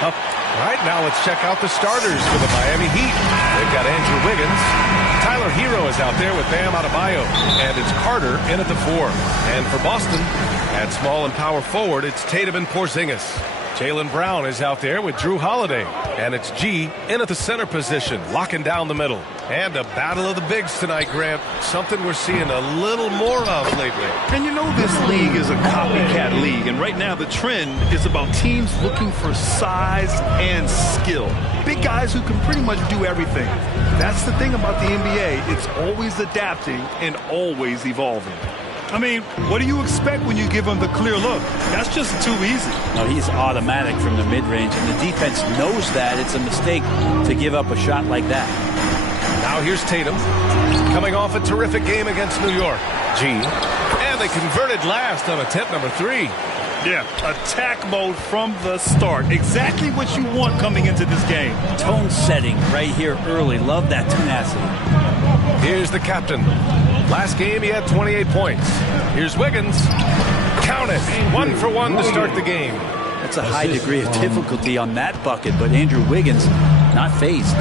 Up. Right now, let's check out the starters for the Miami Heat. They've got Andrew Wiggins. Tyler Hero is out there with Bam Adebayo. And it's Carter in at the 4. And for Boston, at small and power forward, it's Tatum and Porzingis. Jaylen Brown is out there with Drew Holiday. And it's G in at the center position, locking down the middle. And a battle of the bigs tonight, Grant. Something we're seeing a little more of lately. And you know this league is a copycat league. And right now the trend is about teams looking for size and skill. Big guys who can pretty much do everything. That's the thing about the NBA. It's always adapting and always evolving. I mean, what do you expect when you give him the clear look? That's just too easy. No, he's automatic from the mid-range, and the defense knows that. It's a mistake to give up a shot like that. Now here's Tatum, coming off a terrific game against New York. G. And they converted last on attempt number 3. Yeah, attack mode from the start. Exactly what you want coming into this game. Tone setting right here early. Love that tenacity. Here's the captain. Last game, he had 28 points. Here's Wiggins. Count it. 1 for 1 to start the game. That's a high degree of difficulty on that bucket, but Andrew Wiggins not phased.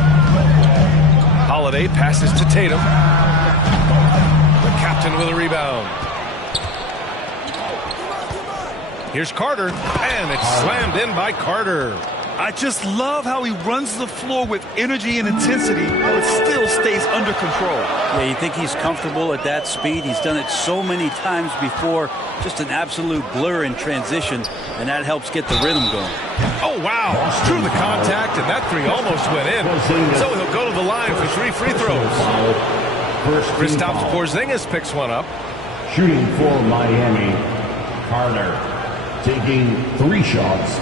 Holiday passes to Tatum. The captain with a rebound. Here's Carter, and it's slammed in by Carter. I just love how he runs the floor with energy and intensity, but still stays under control. Yeah, you think he's comfortable at that speed? He's done it so many times before. Just an absolute blur in transition, and that helps get the rhythm going. Oh, wow. Through the contact, and that 3 almost went in. So he'll go to the line for 3 free throws. Kristaps Porzingis picks one up. Shooting for Miami, Carter taking 3 shots.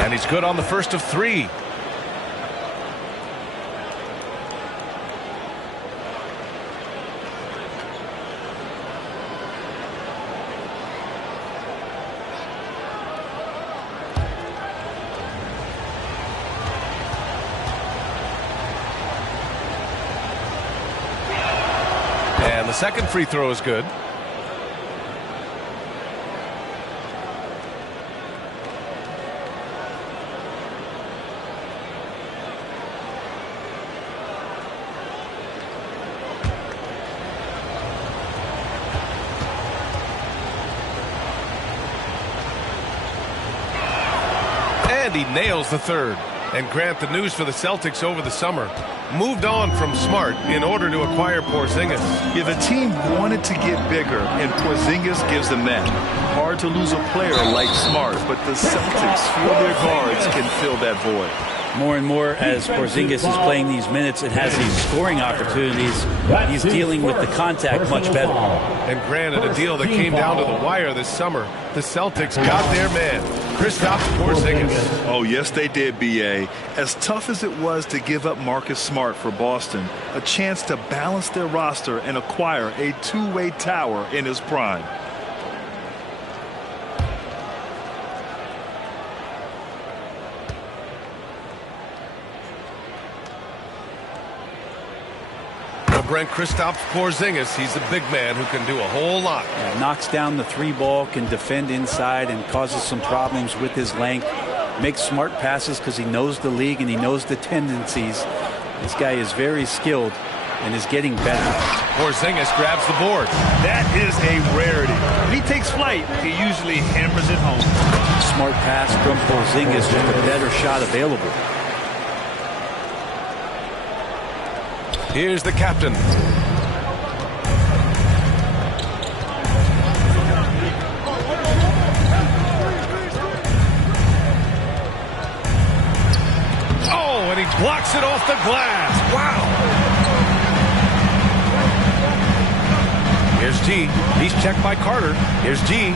And he's good on the first of 3. And the second free throw is good. And he nails the third. And Grant, the news for the Celtics over the summer, moved on from Smart in order to acquire Porzingis. Yeah, the team wanted to get bigger, and Porzingis gives them that. Hard to lose a player like Smart, but the Celtics feel their guards can fill that void. More and more as Porzingis is playing these minutes and has these scoring opportunities, he's dealing with the contact much better. And granted, a deal that came down to the wire this summer. The Celtics got their man, Kristaps Porzingis. Oh, yes, they did, B.A. As tough as it was to give up Marcus Smart for Boston, a chance to balance their roster and acquire a two-way tower in his prime. Brent Kristaps Porzingis, he's a big man who can do a whole lot. Yeah, knocks down the 3-ball, can defend inside and causes some problems with his length. Makes smart passes because he knows the league and he knows the tendencies. This guy is very skilled and is getting better. Porzingis grabs the board. That is a rarity. When he takes flight, he usually hammers it home. Smart pass from Porzingis with a better shot available. Here's the captain. Oh, and he blocks it off the glass. Wow. Here's G. He's checked by Carter. Here's G.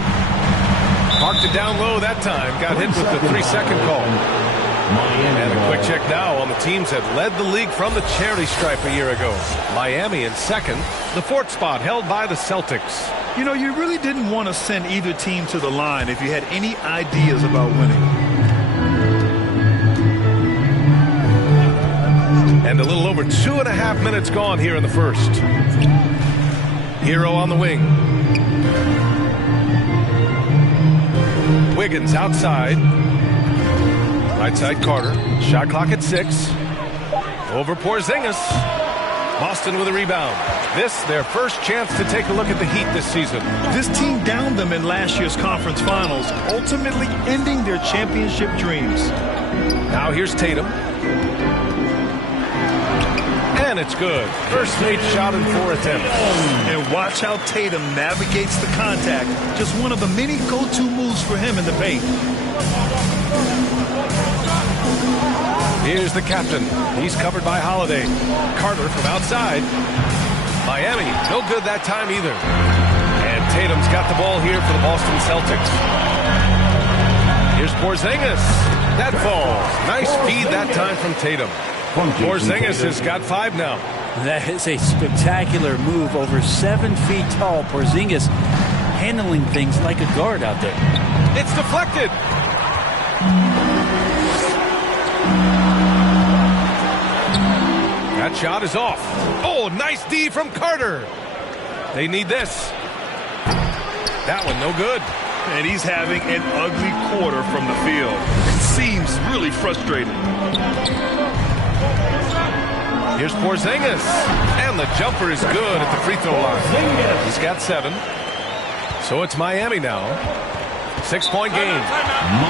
Marked it down low that time. Got hit with the 3-second call. And a quick check now on the teams that led the league from the charity stripe a year ago. Miami in second, the fourth spot held by the Celtics. You know, you really didn't want to send either team to the line if you had any ideas about winning. And a little over 2.5 minutes gone here in the first. Hero on the wing. Wiggins outside. Right side Carter. Shot clock at 6. Over Porzingis. Boston with a rebound. This, their first chance to take a look at the Heat this season. This team downed them in last year's conference finals, ultimately ending their championship dreams. Now here's Tatum. And it's good. First made shot in 4 attempts. And watch how Tatum navigates the contact. Just one of the many go-to moves for him in the paint. Here's the captain. He's covered by Holiday. Carter from outside. Miami, no good that time either. And Tatum's got the ball here for the Boston Celtics. Here's Porzingis. That falls. Nice feed that time from Tatum. Porzingis has got 5 now. That is a spectacular move. Over 7 feet tall. Porzingis handling things like a guard out there. It's deflected. That shot is off. Oh, nice D from Carter. They need this. That one no good. And he's having an ugly quarter from the field. Seems really frustrated. Here's Porzingis. And the jumper is good at the free throw line. He's got 7. So it's Miami now. 6-point game.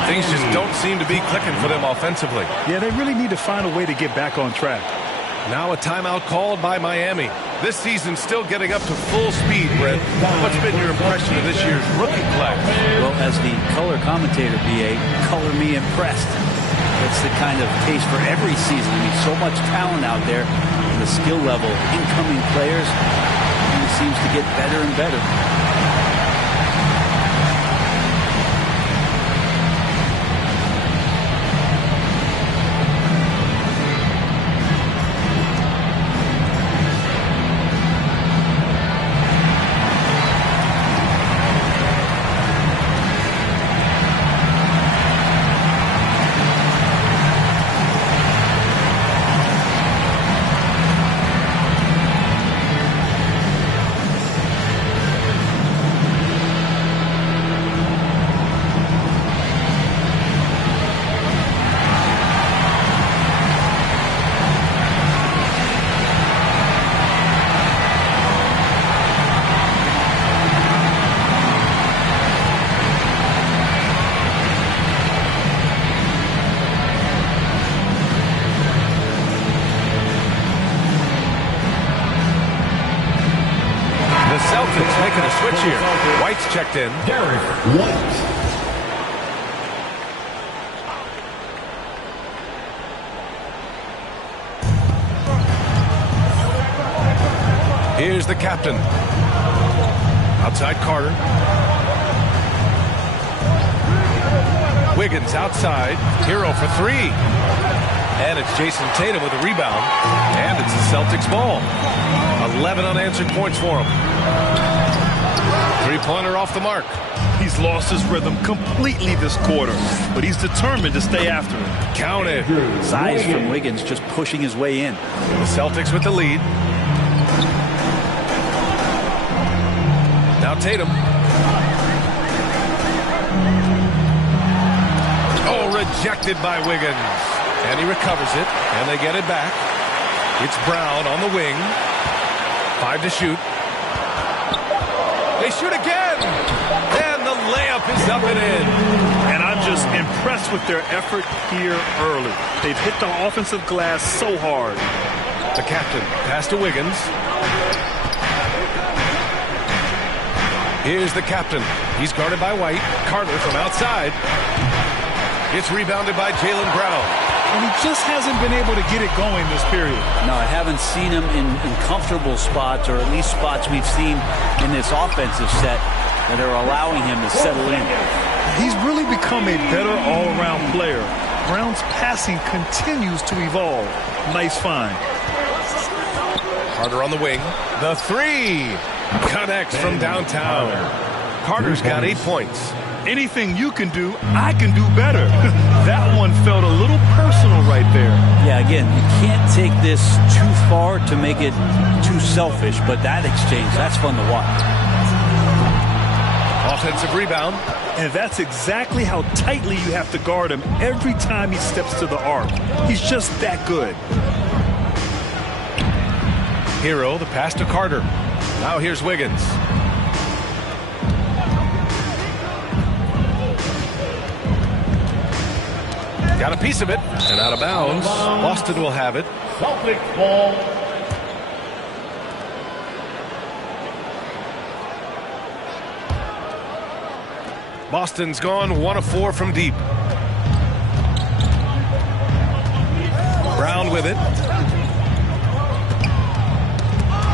Things just don't seem to be clicking for them offensively. Yeah, they really need to find a way to get back on track. Now a timeout called by Miami. This season still getting up to full speed, Brent. What's been your impression of this year's rookie class? Well, as the color commentator, BA, color me impressed. It's the kind of case for every season. I mean, so much talent out there. And the skill level, incoming players, seems to get better and better. Making a switch here. White's checked in. Derek White. Here's the captain. Outside Carter. Wiggins outside. Hero for 3. And it's Jason Tatum with a rebound. And it's the Celtics ball. 11 unanswered points for him. Three-pointer off the mark. He's lost his rhythm completely this quarter, but he's determined to stay after it. Counted. Size from Wiggins just pushing his way in. The Celtics with the lead. Now Tatum. Oh, rejected by Wiggins. And he recovers it, and they get it back. It's Brown on the wing. 5 to shoot. They shoot again. And the layup is up and in. And I'm just impressed with their effort here early. They've hit the offensive glass so hard. The captain pass to Wiggins. Here's the captain. He's guarded by White. Carter from outside. It's rebounded by Jaylen Brown. And he just hasn't been able to get it going this period. No, I haven't seen him in comfortable spots, or at least spots we've seen in this offensive set that are allowing him to settle in. He's really become a better all-around player. Brown's passing continues to evolve. Nice find. Carter on the wing. The three connects from downtown. Carter's got 8 points. Anything you can do, I can do better. That one felt a little personal right there. Yeah, again, you can't take this too far to make it too selfish, but that exchange, that's fun to watch. Offensive rebound. And that's exactly how tightly you have to guard him every time he steps to the arc. He's just that good. Hero, the pass to Carter. Now here's Wiggins. Got a piece of it, and out of bounds. Boston will have it. Celtics ball. Boston's gone 1 of 4 from deep. Brown with it.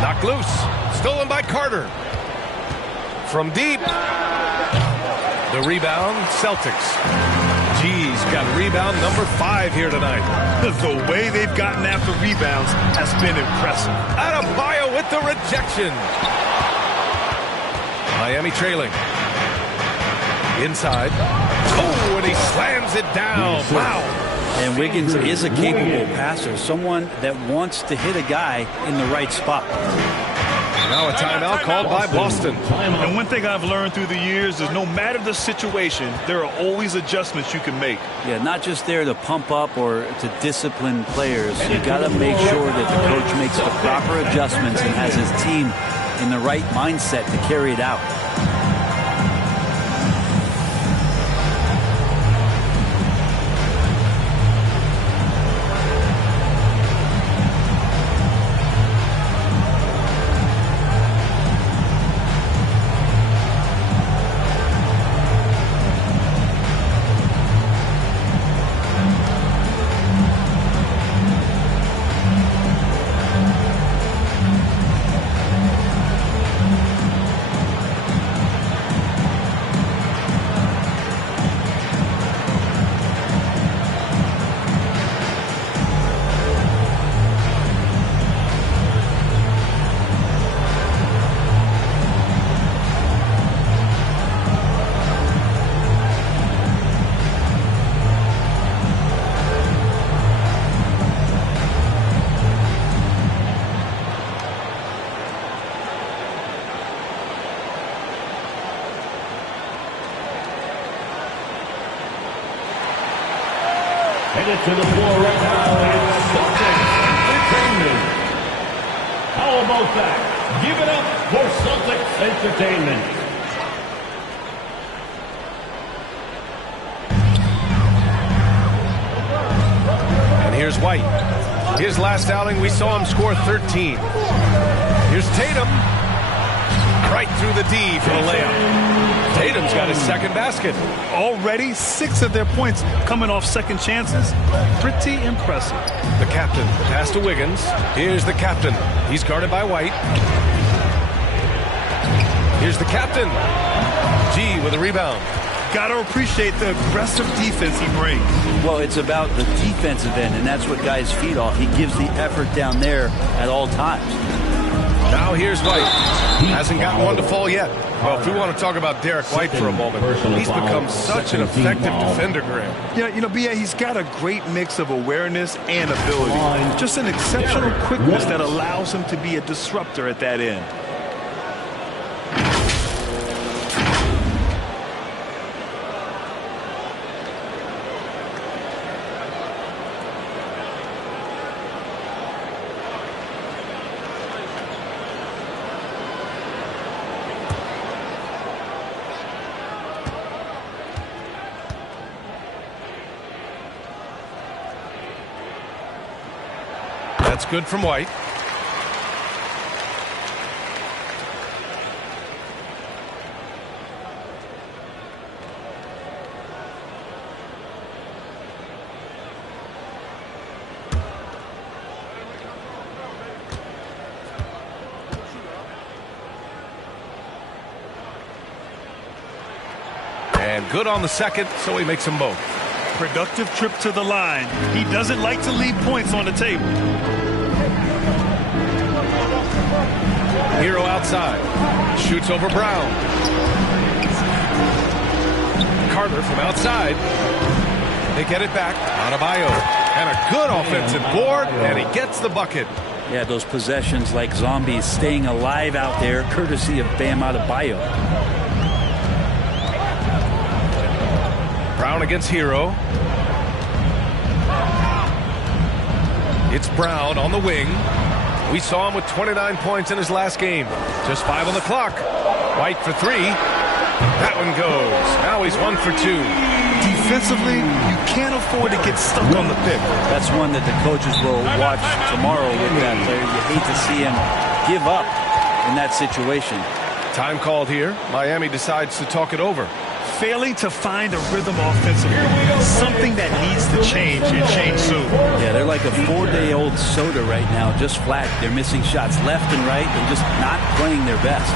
Knocked loose. Stolen by Carter. From deep. The rebound, Celtics. G's got rebound number 5 here tonight. The way they've gotten after rebounds has been impressive. Adebayo with the rejection. Miami trailing. Inside. Oh, and he slams it down. Wow. And Wiggins is a capable passer, someone that wants to hit a guy in the right spot. Now a timeout called by Boston. And one thing I've learned through the years is no matter the situation, there are always adjustments you can make. Yeah, not just there to pump up or to discipline players. You got to make sure that the coach makes the proper adjustments and has his team in the right mindset to carry it out. Headed to the floor right now, it's Celtics Entertainment. How about that? Give it up for Celtics Entertainment. And here's White. His last outing, we saw him score 13. Here's Tatum. Right through the D for the layup. Tatum's got his second basket. Already 6 of their points coming off second chances. Pretty impressive. The captain, pass to Wiggins. Here's the captain. He's guarded by White. Here's the captain. G with a rebound. Got to appreciate the aggressive defense he brings. Well, it's about the defensive end, and that's what guys feed off. He gives the effort down there at all times. Now here's White. Hasn't gotten one to fall yet. Well, if we want to talk about Derek White for a moment, he's become such an effective defender, Graham. Yeah, you know, B.A., he's got a great mix of awareness and ability. Just an exceptional quickness that allows him to be a disruptor at that end. That's good from White. And good on the second, so he makes them both. productive trip to the line. He doesn't like to leave points on the table. Hero outside. Shoots over Brown. Carter from outside. They get it back. Adebayo. And a good offensive board, and he gets the bucket. Yeah, those possessions like zombies staying alive out there, courtesy of Bam Adebayo. Brown against Hero. It's Brown on the wing. We saw him with 29 points in his last game. Just 5 on the clock. White for 3. That one goes. Now he's 1 for 2. Defensively, you can't afford to get stuck on the pick. That's one that the coaches will watch tomorrow with that player. You hate to see him give up in that situation. Time called here. Miami decides to talk it over. Failing to find a rhythm offensively, something that needs to change and change soon. Yeah, they're like a 4-day-old soda right now, just flat. They're missing shots left and right and just not playing their best.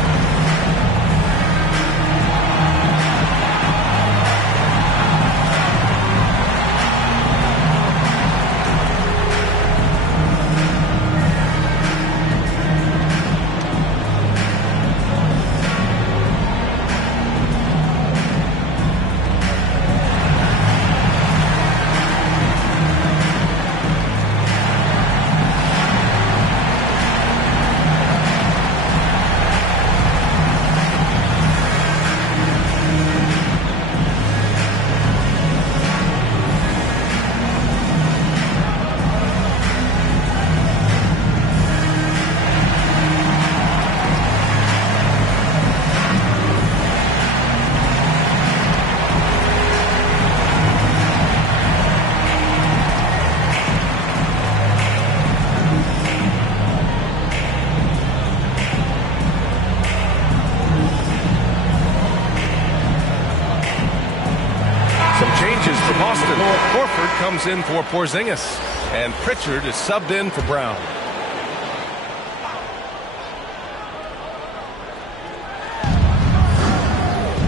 Horford comes in for Porzingis, and Pritchard is subbed in for Brown.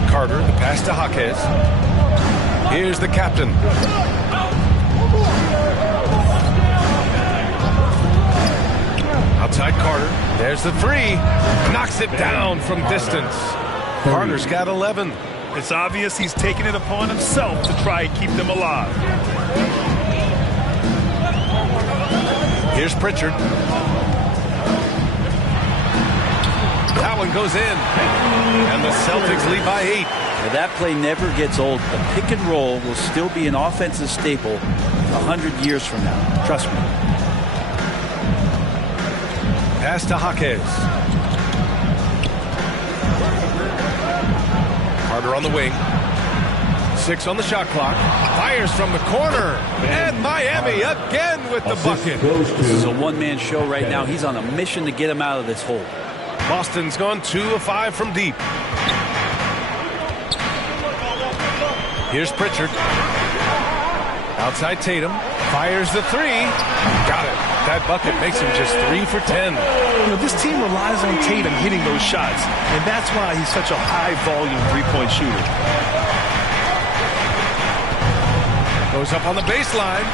Carter, the pass to Jaquez. Here's the captain. Outside Carter. There's the 3. Knocks it down from distance. Carter's got 11. It's obvious he's taking it upon himself to try and keep them alive. Here's Pritchard. That one goes in. And the Celtics lead by 8. Now that play never gets old. The pick and roll will still be an offensive staple 100 years from now. Trust me. Pass to Jaquez. Carter on the wing. 6 on the shot clock. Fires from the corner. And Miami again with the bucket. This is a one-man show right now. He's on a mission to get him out of this hole. Boston's gone 2 of 5 from deep. Here's Pritchard. Outside Tatum. Fires the 3. Got it. That bucket makes him just 3 for 10. You know, this team relies on Tatum hitting those shots, and that's why he's such a high-volume three-point shooter. Goes up on the baseline.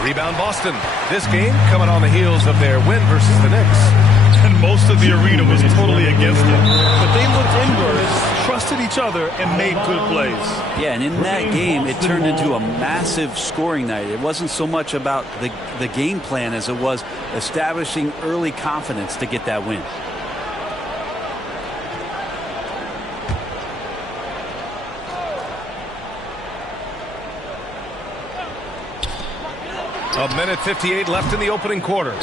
Rebound Boston. This game coming on the heels of their win versus the Knicks. And most of the arena was totally against them. But they looked inwards, trusted each other, and made good plays. Yeah, and in that game, it turned into a massive scoring night. It wasn't so much about the game plan as it was establishing early confidence to get that win. A minute 58 left in the opening quarter.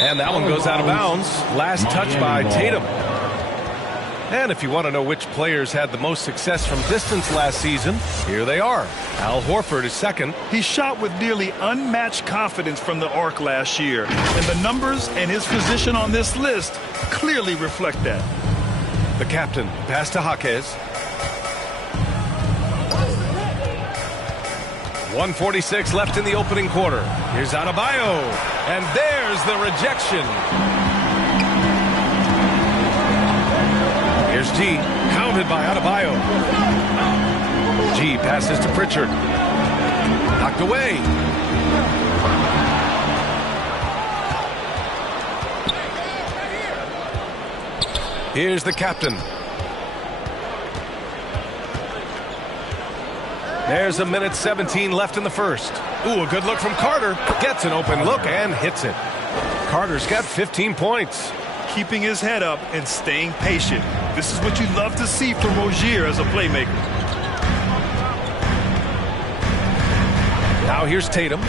And that one goes out of bounds. Last touch by Tatum. And if you want to know which players had the most success from distance last season, here they are. Al Horford is second. He shot with nearly unmatched confidence from the arc last year. And the numbers and his position on this list clearly reflect that. The captain, pass to Jaquez. 1:46 left in the opening quarter. Here's Adebayo. And there's the rejection. Here's G. Counted by Adebayo. G passes to Pritchard. Knocked away. Here's the captain. There's 1:17 left in the first. Ooh, a good look from Carter. Gets an open look and hits it. Carter's got 15 points. Keeping his head up and staying patient. This is what you love to see from Rozier as a playmaker. Now here's Tatum.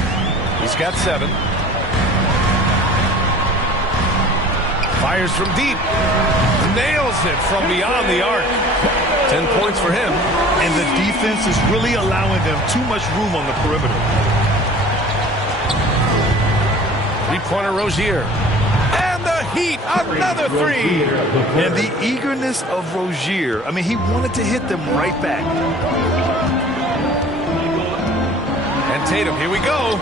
He's got 7. Fires from deep. Nails it from beyond the arc. 10 points for him. And the defense is really allowing them too much room on the perimeter. Three-pointer Rozier. And the Heat, another 3. And the eagerness of Rozier. I mean, he wanted to hit them right back. And Tatum, here we go.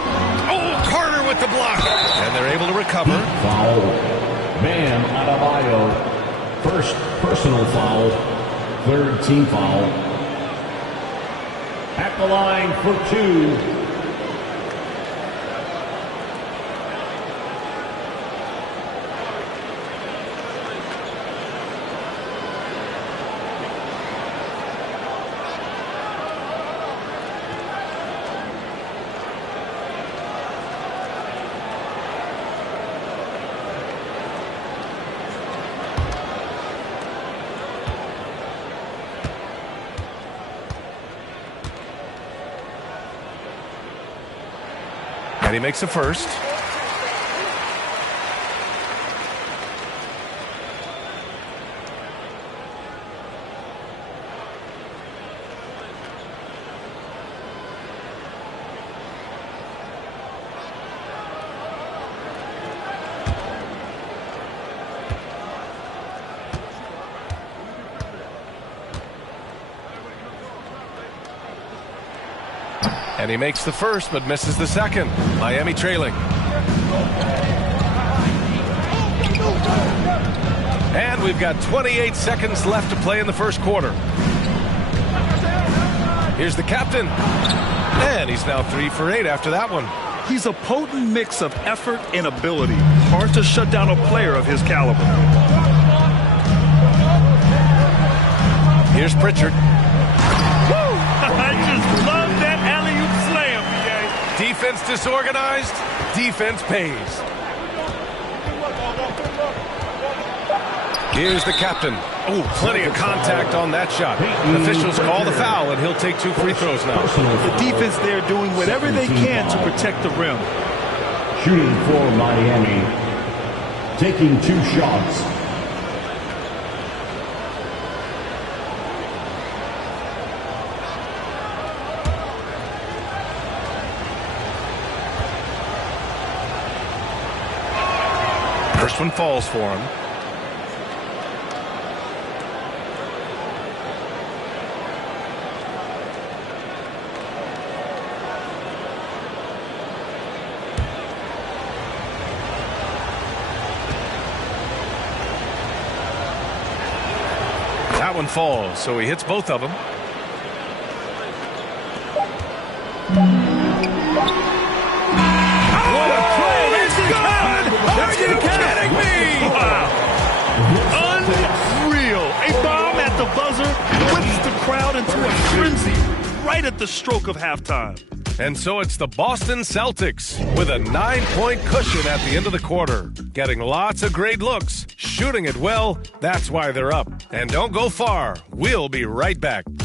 Oh, Carter with the block. And they're able to recover. Foul. Bam Adebayo. First personal foul. Third team foul. At the line for 2. And he makes the first. And he makes the first, but misses the second. Miami trailing. And we've got 28 seconds left to play in the first quarter. Here's the captain. And he's now 3 for 8 after that one. He's a potent mix of effort and ability. Hard to shut down a player of his caliber. Here's Pritchard. I just love that alley-oop slam, BA. Defense disorganized. Defense pays. Here's the captain. Oh, plenty of contact on that shot. Officials call the foul, and he'll take 2 free throws now. The defense there doing whatever they can to protect the rim. Shooting for Miami. Taking 2 shots. First one falls for him. That one falls, so he hits both of them. What a play! It's good! Are you kidding me? Wow. Unreal. A bomb at the buzzer whips the crowd into a frenzy right at the stroke of halftime. And so it's the Boston Celtics with a 9-point cushion at the end of the quarter. Getting lots of great looks, shooting it well, that's why they're up. And don't go far, we'll be right back. And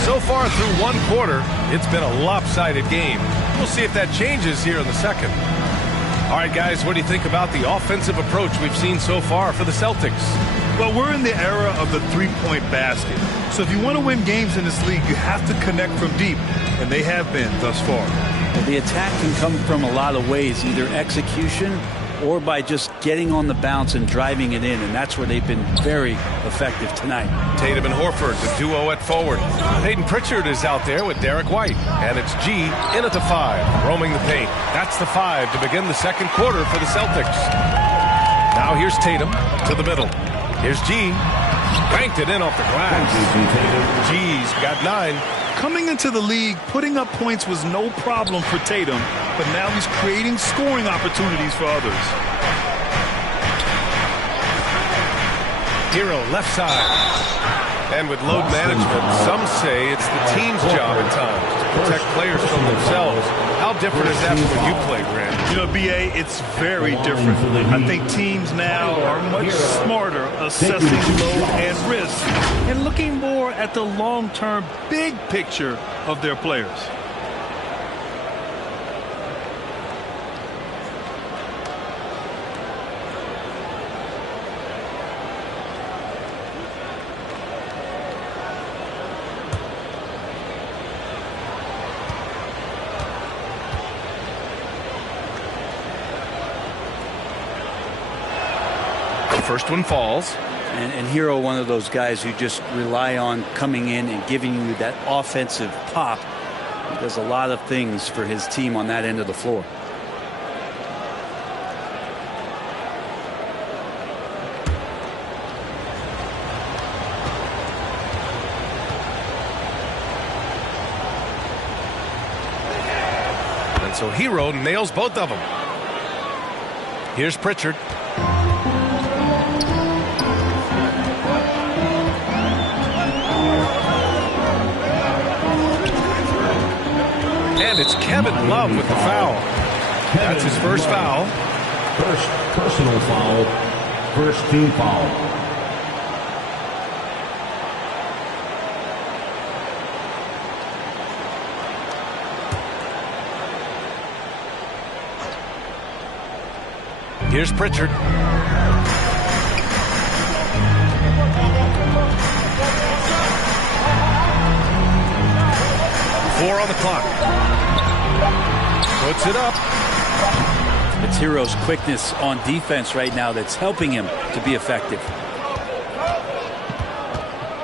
so far through one quarter, it's been a lopsided game. We'll see if that changes here in the second. All right, guys, what do you think about the offensive approach we've seen so far for the Celtics? Well, we're in the era of the three-point basket. So if you want to win games in this league, you have to connect from deep, and they have been thus far. The attack can come from a lot of ways, either execution or by just getting on the bounce and driving it in, and that's where they've been very effective tonight. Tatum and Horford, the duo at forward. Peyton Pritchard is out there with Derek White, and it's G in at the 5, roaming the paint. That's the 5 to begin the second quarter for the Celtics. Now here's Tatum to the middle. Here's G. Banked it in off the glass. G's got 9. Coming into the league, putting up points was no problem for Tatum, but now he's creating scoring opportunities for others. Hero left side. And with load management, some say it's the team's job at times to protect players from themselves. How different is that from when you play, Grant? You know, B.A., it's very different. I think teams now are much smarter assessing load and risk and looking more at the long-term big picture of their players. First one falls. And Hero, one of those guys who just rely on coming in and giving you that offensive pop. He does a lot of things for his team on that end of the floor. And so Hero nails both of them. Here's Pritchard. And it's Kevin Love with the foul. That's his first foul. First personal foul. First team foul. Here's Pritchard. Four on the clock. Puts it up. It's Hero's quickness on defense right now that's helping him to be effective.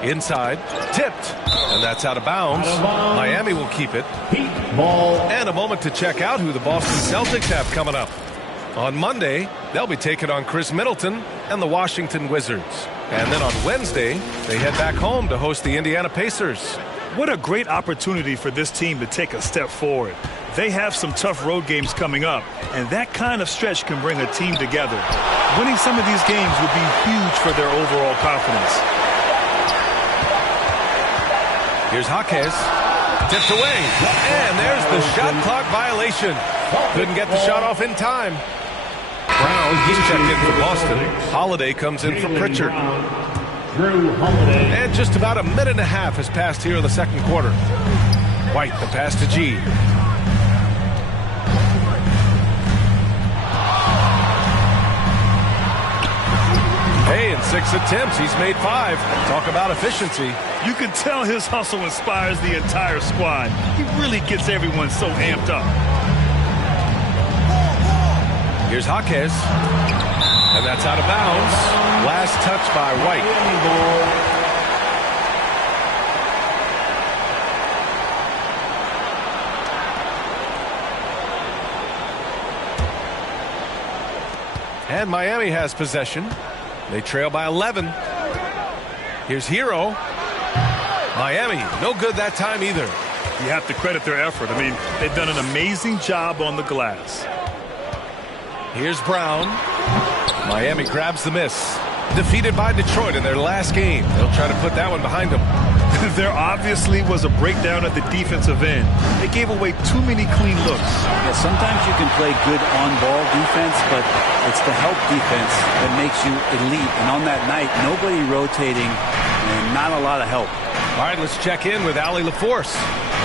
Inside, tipped, and that's out of bounds. Miami will keep it. Heat ball. And a moment to check out who the Boston Celtics have coming up. On Monday, they'll be taking on Chris Middleton and the Washington Wizards. And then on Wednesday, they head back home to host the Indiana Pacers. What a great opportunity for this team to take a step forward. They have some tough road games coming up, and that kind of stretch can bring a team together. Winning some of these games would be huge for their overall confidence. Here's Jaquez. Tipped away. And there's the shot clock violation. Couldn't get the shot off in time. Brown, he's checked in for Boston. Holiday comes in for Pritchard. And just about a minute and a half has passed here in the second quarter. White, the pass to G. Hey, in 6 attempts, he's made 5. Talk about efficiency. You can tell his hustle inspires the entire squad. He really gets everyone so amped up. Here's Jaquez. And that's out of bounds. Last touch by White. And Miami has possession. They trail by 11. Here's Hero. Miami, no good that time either. You have to credit their effort. I mean, they've done an amazing job on the glass. Here's Brown. Miami grabs the miss. Defeated by Detroit in their last game. They'll try to put that one behind them. There obviously was a breakdown at the defensive end. They gave away too many clean looks. Yeah, sometimes you can play good on-ball defense, but it's the help defense that makes you elite. And on that night, nobody rotating and not a lot of help. All right, let's check in with Allie LaForce.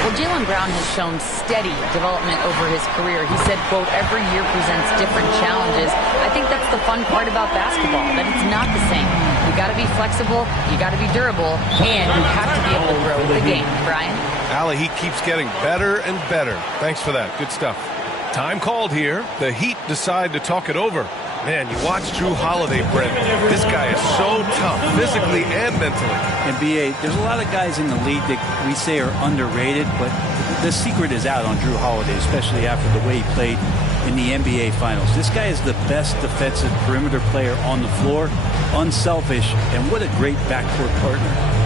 Well, Jaylen Brown has shown steady development over his career. He said, quote, every year presents different challenges. I think that's the fun part about basketball, that it's not the same. You got to be flexible, you got to be durable, and you have to be able to grow the game. Brian? Allie, he keeps getting better and better. Thanks for that. Good stuff. Time called here. The Heat decide to talk it over. Man, you watch Jrue Holiday, Brent. This guy is so tough, physically and mentally. And B.A., there's a lot of guys in the league that we say are underrated, but the secret is out on Jrue Holiday, especially after the way he played in the NBA Finals. This guy is the best defensive perimeter player on the floor, unselfish, and what a great backcourt partner.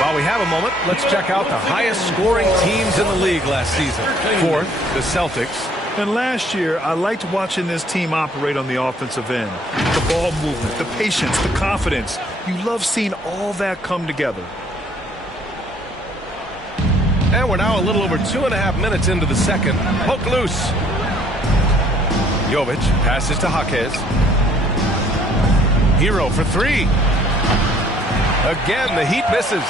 While we have a moment, let's check out the highest scoring teams in the league last season. Fourth, the Celtics. And last year, I liked watching this team operate on the offensive end. The ball movement, the patience, the confidence. You love seeing all that come together. And we're now a little over 2.5 minutes into the second. Poke loose. Jovic passes to Jaquez. Hero for three. Again, the Heat misses.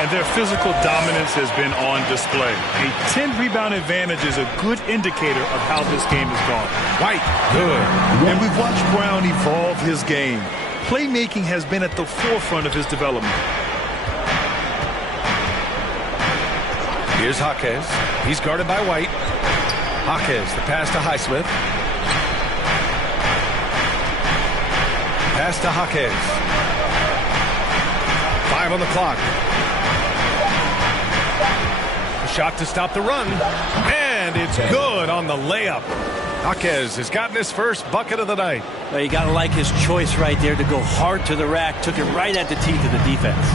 And their physical dominance has been on display. A 10-rebound advantage is a good indicator of how this game has gone. White, good. And we've watched Brown evolve his game. Playmaking has been at the forefront of his development. Here's Jaquez. He's guarded by White. Jaquez, the pass to Highsmith. Pass to Jaquez. 5 on the clock. Shot to stop the run. And it's good on the layup. Jaquez has gotten his first bucket of the night. Well, you got to like his choice right there to go hard to the rack. Took it right at the teeth of the defense.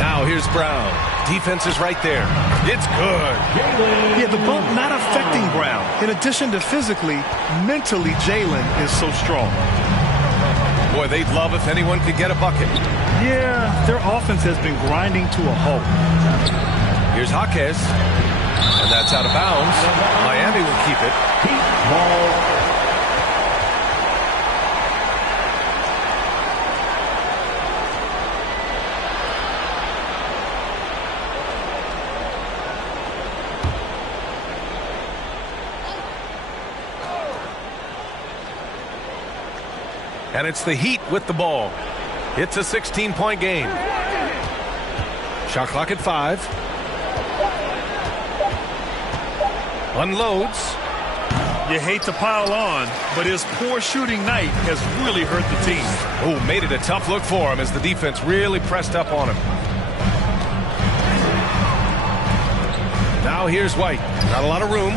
Now here's Brown. Defense is right there. It's good. Yeah, the bump not affecting Brown. In addition to physically, mentally, Jalen is so strong. Boy, they'd love if anyone could get a bucket. Yeah, their offense has been grinding to a halt. Here's Jaquez. And that's out of bounds. Miami will keep it. Ball. And it's the Heat with the ball. It's a 16-point game. Shot clock at 5. Unloads. You hate to pile on, but his poor shooting night has really hurt the team. Oh, made it a tough look for him as the defense really pressed up on him. Now here's White. Not a lot of room.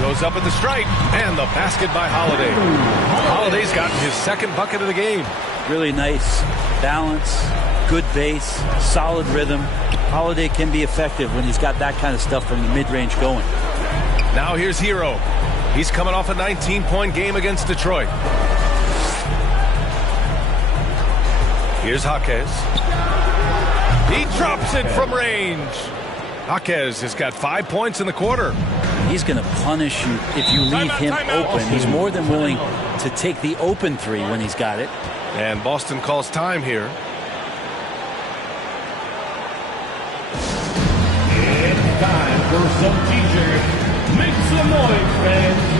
Goes up at the stripe, and the basket by Holiday. Holiday's gotten his second bucket of the game. Really nice balance, good base, solid rhythm. Holiday can be effective when he's got that kind of stuff from the mid-range going. Now here's Hero. He's coming off a 19-point game against Detroit. Here's Jaquez. He drops it from range. Jaquez has got 5 points in the quarter. He's going to punish you if you leave him open. He's more than willing to take the open three when he's got it. And Boston calls time here. It's time for some t-shirts. Make some noise, fans.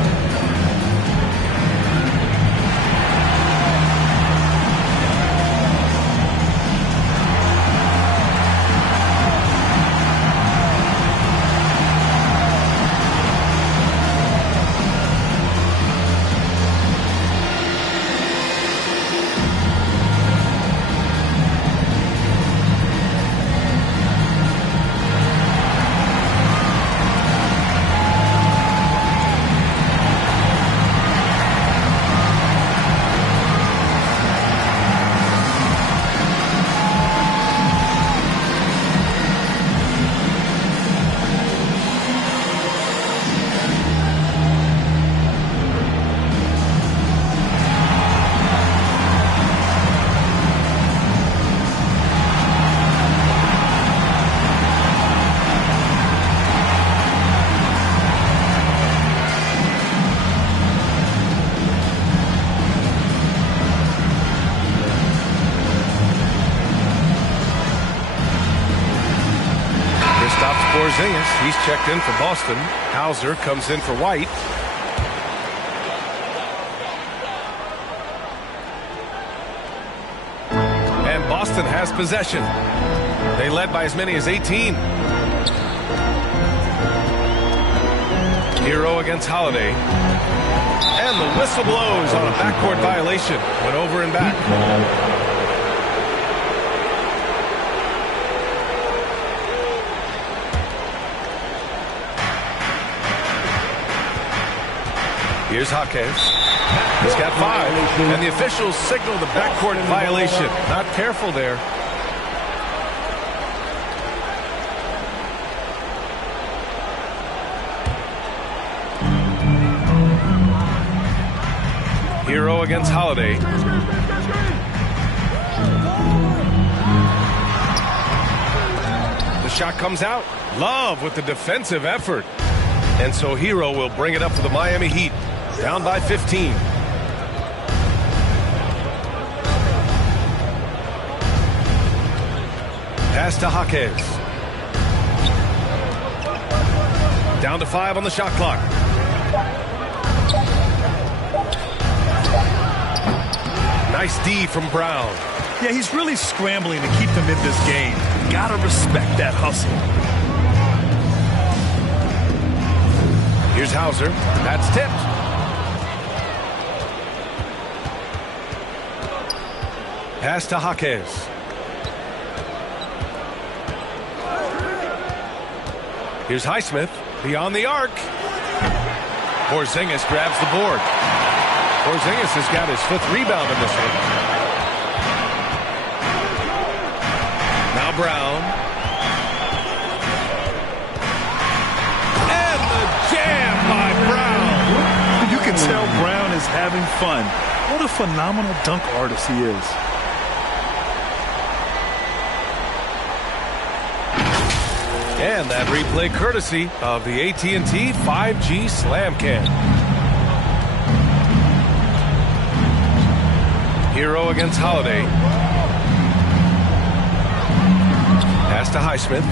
He's checked in for Boston. Hauser comes in for White. And Boston has possession. They led by as many as 18. Hero against Holiday. And the whistle blows on a backcourt violation. Went over and back. Here's Jaquez. He's got 5. And the officials signal the backcourt violation. Not careful there. Hero against Holiday. The shot comes out. Love with the defensive effort. And so Hero will bring it up for the Miami Heat. Down by 15. Pass to Jaquez. Down to 5 on the shot clock. Nice D from Brown. Yeah, he's really scrambling to keep them in this game. Gotta respect that hustle. Here's Hauser. That's tipped. Pass to Jaquez. Here's Highsmith. Beyond the arc. Porzingis grabs the board. Porzingis has got his 5th rebound in this one. Now Brown. And the jam by Brown. You can tell Brown is having fun. What a phenomenal dunk artist he is. And that replay courtesy of the AT&T 5G Slam Cam. Hero against Holiday. Pass to Highsmith.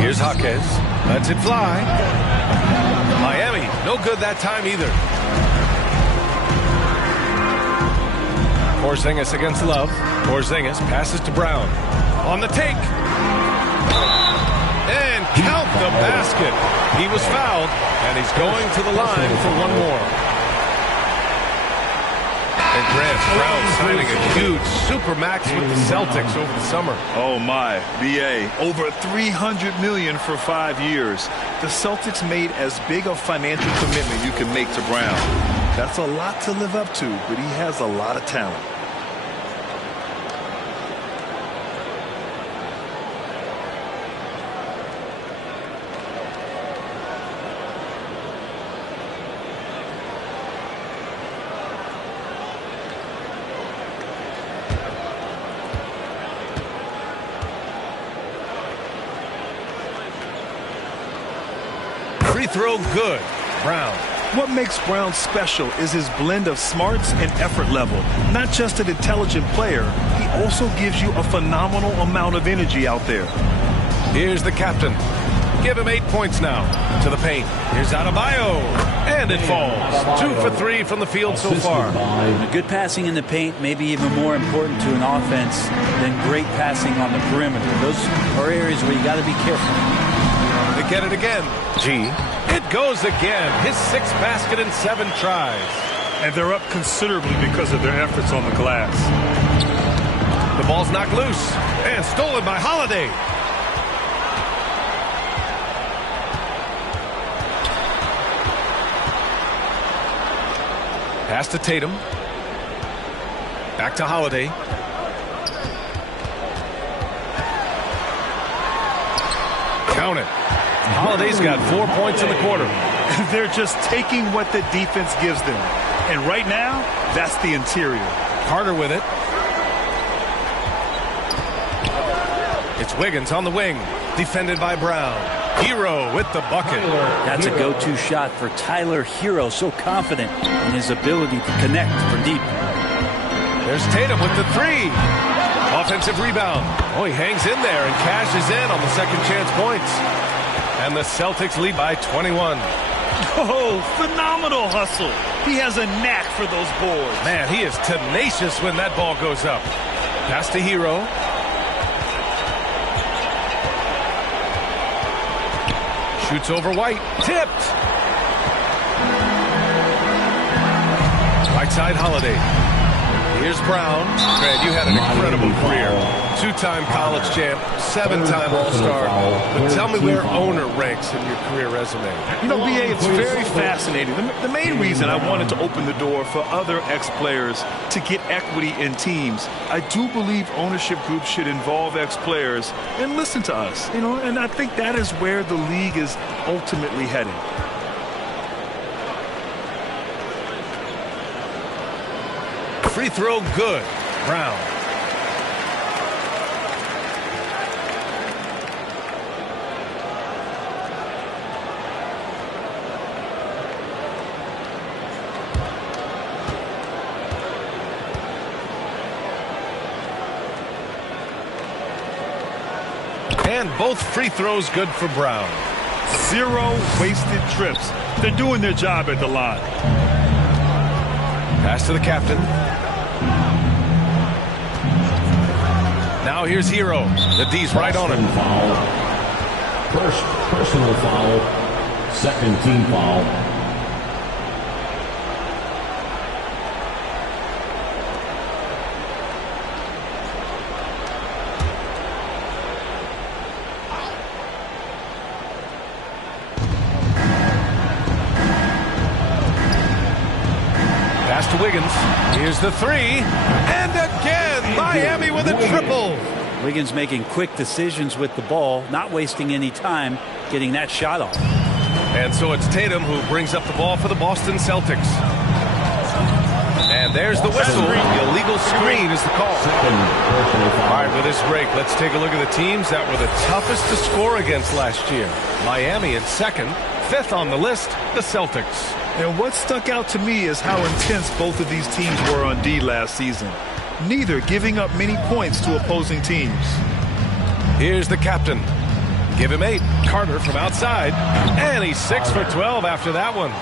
Here's Jaquez. Lets it fly. Miami, no good that time either. Porzingis against Love. Porzingis passes to Brown. On the take. And count the basket. He was fouled, and he's going to the line for one more. And Grant Brown signing a huge supermax with the Celtics over the summer. Oh my, BA, over $300 million for 5 years. The Celtics made as big a financial commitment you can make to Brown. That's a lot to live up to, but he has a lot of talent. Free throw good. Brown. What makes Brown special is his blend of smarts and effort level. Not just an intelligent player, he also gives you a phenomenal amount of energy out there. Here's the captain. Give him 8 points now. To the paint. Here's Adebayo. And it falls. 2 for 3 from the field so far. Good passing in the paint may be even more important to an offense than great passing on the perimeter. Those are areas where you got to be careful. They get it again. G. It goes again. His 6th basket in 7 tries. And they're up considerably because of their efforts on the glass. The ball's knocked loose. And stolen by Holiday. Pass to Tatum. Back to Holiday. Count it. Holiday's got 4 points in the quarter. They're just taking what the defense gives them. And right now, that's the interior. Carter with it. It's Wiggins on the wing. Defended by Brown. Hero with the bucket. That's a go-to shot for Tyler Hero. So confident in his ability to connect for deep. There's Tatum with the 3. Offensive rebound. Oh, he hangs in there and cashes in on the second chance points. And the Celtics lead by 21. Oh, phenomenal hustle. He has a knack for those boards. Man, he is tenacious when that ball goes up. Pass to Hero. Shoots over White. Tipped. Right side Holiday. Here's Brown. Fred, you had an incredible career. 2-time college champ, 7-time All-Star. But tell me where owner ranks in your career resume. You know, B.A., it's very fascinating. The main reason I wanted to open the door for other ex-players to get equity in teams, I do believe ownership groups should involve ex-players and listen to us. You know, and I think that is where the league is ultimately heading. Free throw good. Brown. And both free throws good for Brown. 0 wasted trips. They're doing their job at the line. Pass to the captain. Now here's Hero. The D's right on him. Foul. First personal foul. Second team foul. Pass to Wiggins. Here's the three. And again, Miami with a triple. Wiggins making quick decisions with the ball, not wasting any time getting that shot off. And so it's Tatum who brings up the ball for the Boston Celtics. And there's the whistle. The illegal screen is the call. All right, with this break, let's take a look at the teams that were the toughest to score against last year. Miami in second, fifth on the list, the Celtics. And what stuck out to me is how intense both of these teams were on D last season. Neither giving up many points to opposing teams. Here's the captain. Give him 8. Carter from outside. And he's 6 for 12 after that one.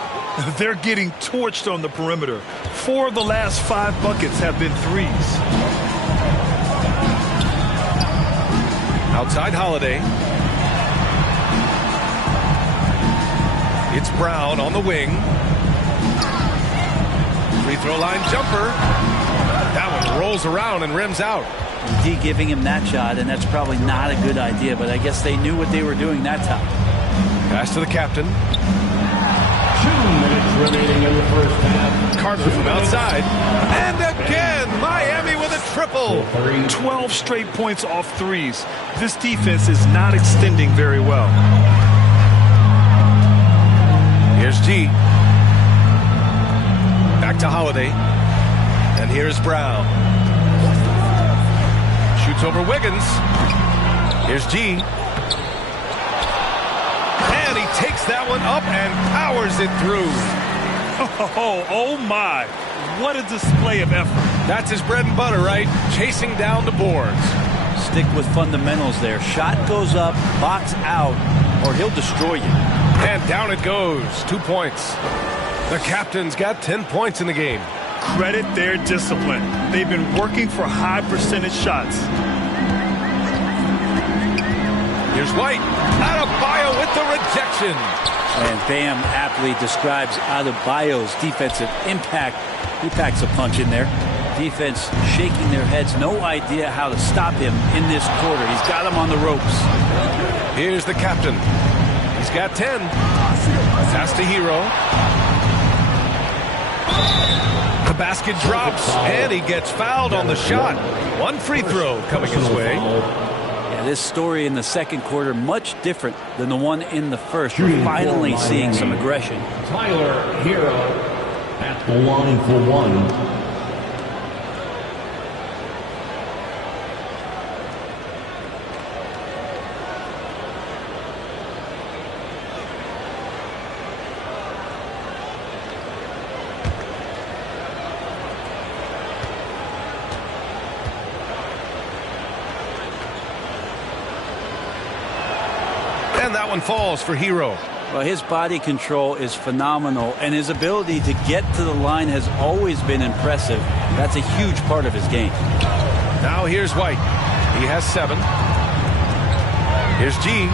They're getting torched on the perimeter. 4 of the last 5 buckets have been threes. Outside Holiday. It's Brown on the wing. Free throw line jumper. That one rolls around and rims out. D giving him that shot, and that's probably not a good idea, but I guess they knew what they were doing that time. Pass to the captain. 2 minutes remaining in the first half. Carter from outside. And again, Miami with a triple. 12 straight points off threes. This defense is not extending very well. Here's G. Back to Holiday. And here's Brown. Shoots over Wiggins. Here's G. And he takes that one up and powers it through. Oh my. What a display of effort. That's his bread and butter, right? Chasing down the boards. Stick with fundamentals there. Shot goes up, box out, or he'll destroy you. And down it goes. 2 points. The captain's got 10 points in the game. Credit their discipline. They've been working for high percentage shots. Here's White. Adebayo with the rejection. And Bam aptly describes Adebayo's defensive impact. He packs a punch in there. Defense shaking their heads. No idea how to stop him in this quarter. He's got him on the ropes. Here's the captain. He's got 10. Pass to Hero. The basket drops, and he gets fouled on the shot. 1 free throw coming his way. Yeah, this story in the second quarter much different than the one in the first. We're finally seeing some aggression. Tyler Hero at the line for 1. that one falls for Hero. Well, his body control is phenomenal, and his ability to get to the line has always been impressive. That's a huge part of his game. Now here's White. He has 7. Here's G.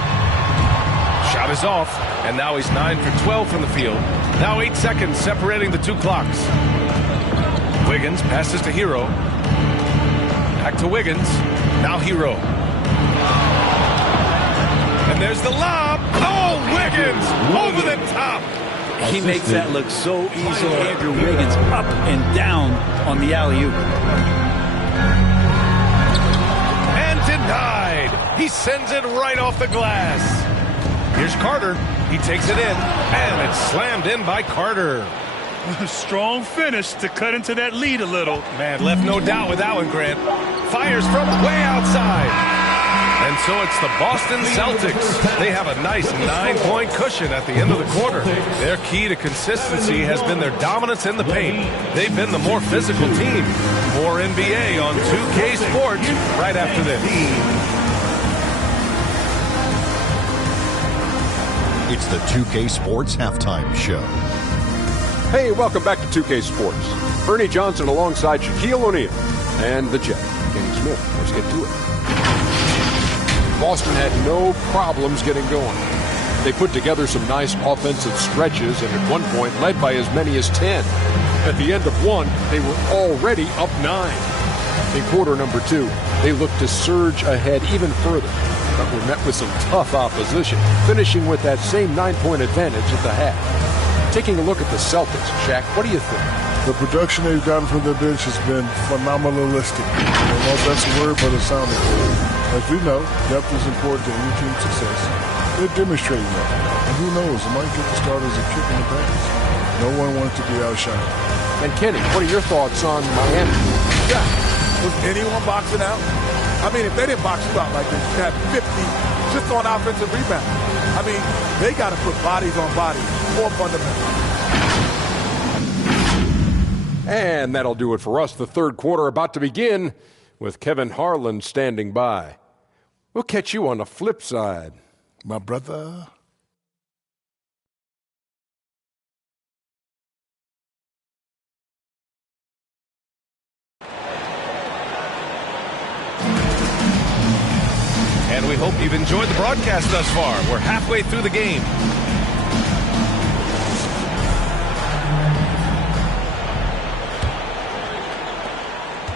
Shot is off, and now he's 9 for 12 from the field. Now 8 seconds separating the 2 clocks. Wiggins passes to Hero. Back to Wiggins. Now Hero. And there's the lob. Oh, Wiggins over the top. He makes that look so easy. Andrew Wiggins up and down on the alley-oop. And denied. He sends it right off the glass. Here's Carter. He takes it in, and it's slammed in by Carter. Strong finish to cut into that lead a little. Man, left no doubt with that one, Grant. Fires from way outside. And so it's the Boston Celtics. They have a nice 9-point cushion at the end of the quarter. Their key to consistency has been their dominance in the paint. They've been the more physical team. More NBA on 2K Sports right after this. It's the 2K Sports Halftime Show. Hey, welcome back to 2K Sports. Ernie Johnson alongside Shaquille O'Neal and the Jet, Kenny Smith. Let's get to it. Boston had no problems getting going. They put together some nice offensive stretches and at one point led by as many as 10. At the end of one, they were already up 9. In quarter number 2, they looked to surge ahead even further, but were met with some tough opposition, finishing with that same 9-point advantage at the half. Taking a look at the Celtics, Shaq, what do you think? The production they've gotten from their bench has been phenomenalistic. I don't know if that's a word, but it sounded good. As we know, depth is important to any team's success. They're demonstrating that. And who knows, it might get the starters a kick in the pants. No one wants to be outshined. And Kenny, what are your thoughts on Miami? Yeah. Was anyone boxing out? I mean, if they didn't box you out like this, you had 50 just on offensive rebound. I mean, they got to put bodies on bodies, more fundamental. And that'll do it for us. The third quarter about to begin with Kevin Harlan standing by. We'll catch you on the flip side. My brother. And we hope you've enjoyed the broadcast thus far. We're halfway through the game.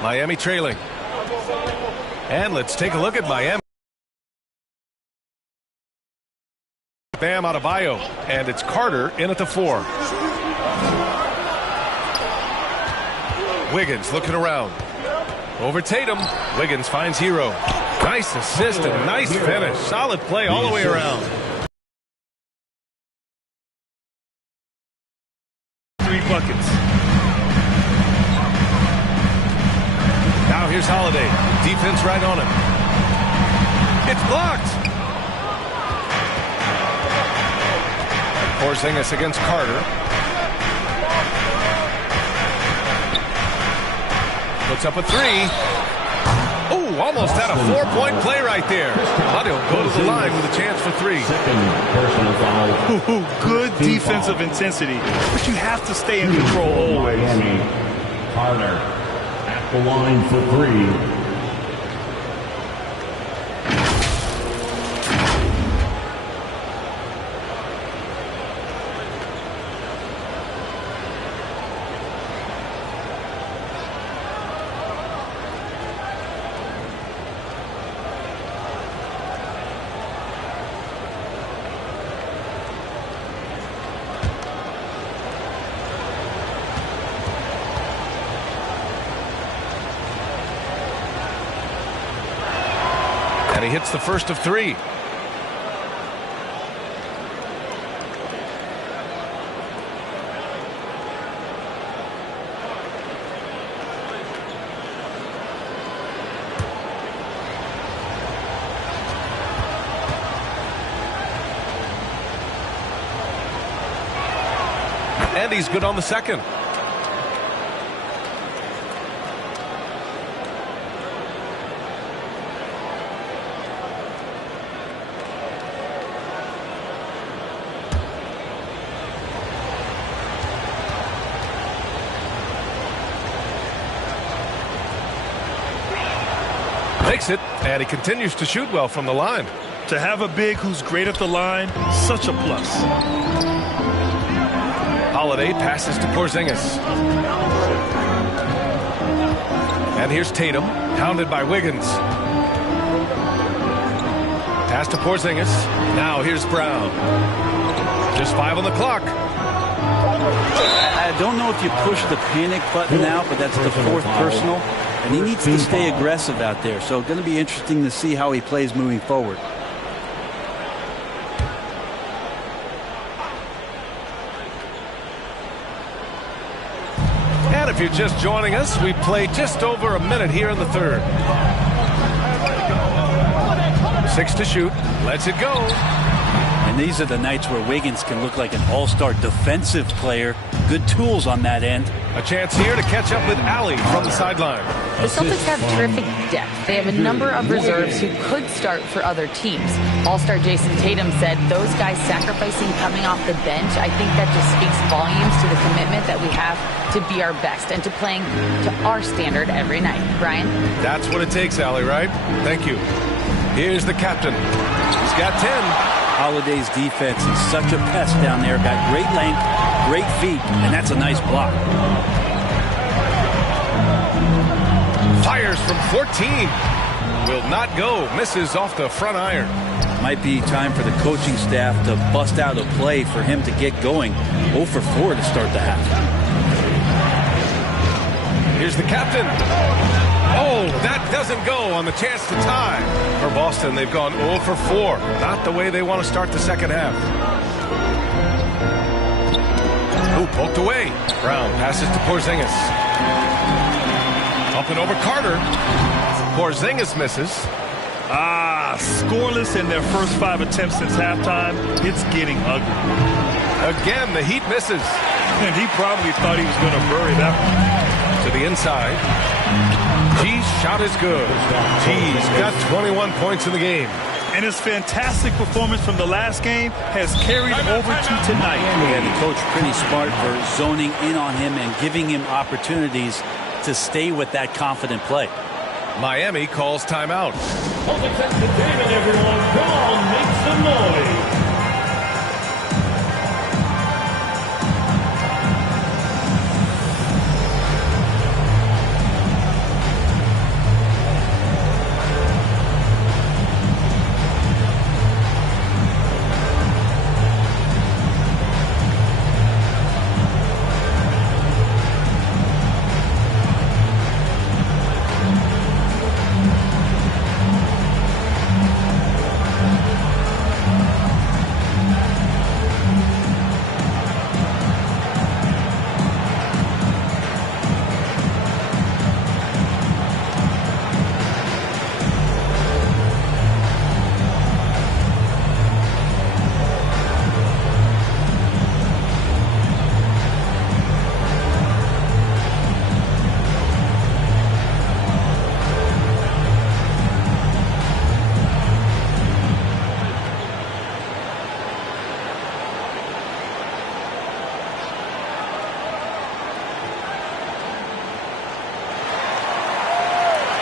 Miami trailing. And let's take a look at Miami. Bam Adebayo. And it's Carter in at the 4. Wiggins looking around. Over Tatum. Wiggins finds Hero. Nice assist and nice finish. Solid play all the way around. 3 buckets. Now here's Holiday. Defense right on him. It's blocked. Porzingis against Carter. Puts up a 3. Oh, almost had a 4-point play right there. But he'll go to the line with a chance for 3. Good defensive intensity, but you have to stay in control always. Carter at the line for 3. And he hits the first of 3. And he's good on the second. makes it, and he continues to shoot well from the line. To have a big who's great at the line, such a plus. Holiday passes to Porzingis. And here's Tatum, hounded by Wiggins. Pass to Porzingis. Now here's Brown. Just 5 on the clock. I don't know if you push the panic button out, but that's the 4th personal. And he needs to stay aggressive out there. So going to be interesting to see how he plays moving forward. And if you're just joining us, we play just over a minute here in the third. 6 to shoot. Lets it go. And these are the nights where Wiggins can look like an all-star defensive player. Good tools on that end. A chance here to catch up with Allie from the sideline. The Celtics have terrific depth. They have a number of reserves who could start for other teams. All-star Jason Tatum said those guys sacrificing coming off the bench, I think that just speaks volumes to the commitment that we have to be our best and to playing to our standard every night. Brian? That's what it takes, Allie, right? Thank you. Here's the captain. He's got 10. Holiday's defense is such a pest down there. Got great length, great feet, and that's a nice block. Fires from 14. Will not go. Misses off the front iron. Might be time for the coaching staff to bust out a play for him to get going. 0 for 4 to start the half. Here's the captain. Oh, that doesn't go on the chance to tie. For Boston, they've gone 0 for 4. Not the way they want to start the second half. Oh, poked away. Brown passes to Porzingis. Up and over Carter. Porzingis misses. Scoreless in their first 5 attempts since halftime. It's getting ugly. Again, the Heat misses. And he probably thought he was going to bury that one. To the inside. G's shot is good. G's got 21 points in the game. And his fantastic performance from the last game has carried over to tonight. And the coach pretty smart for zoning in on him and giving him opportunities to stay with that confident play. Miami calls timeout. Celtics entertainment, everyone. Come on, make some noise.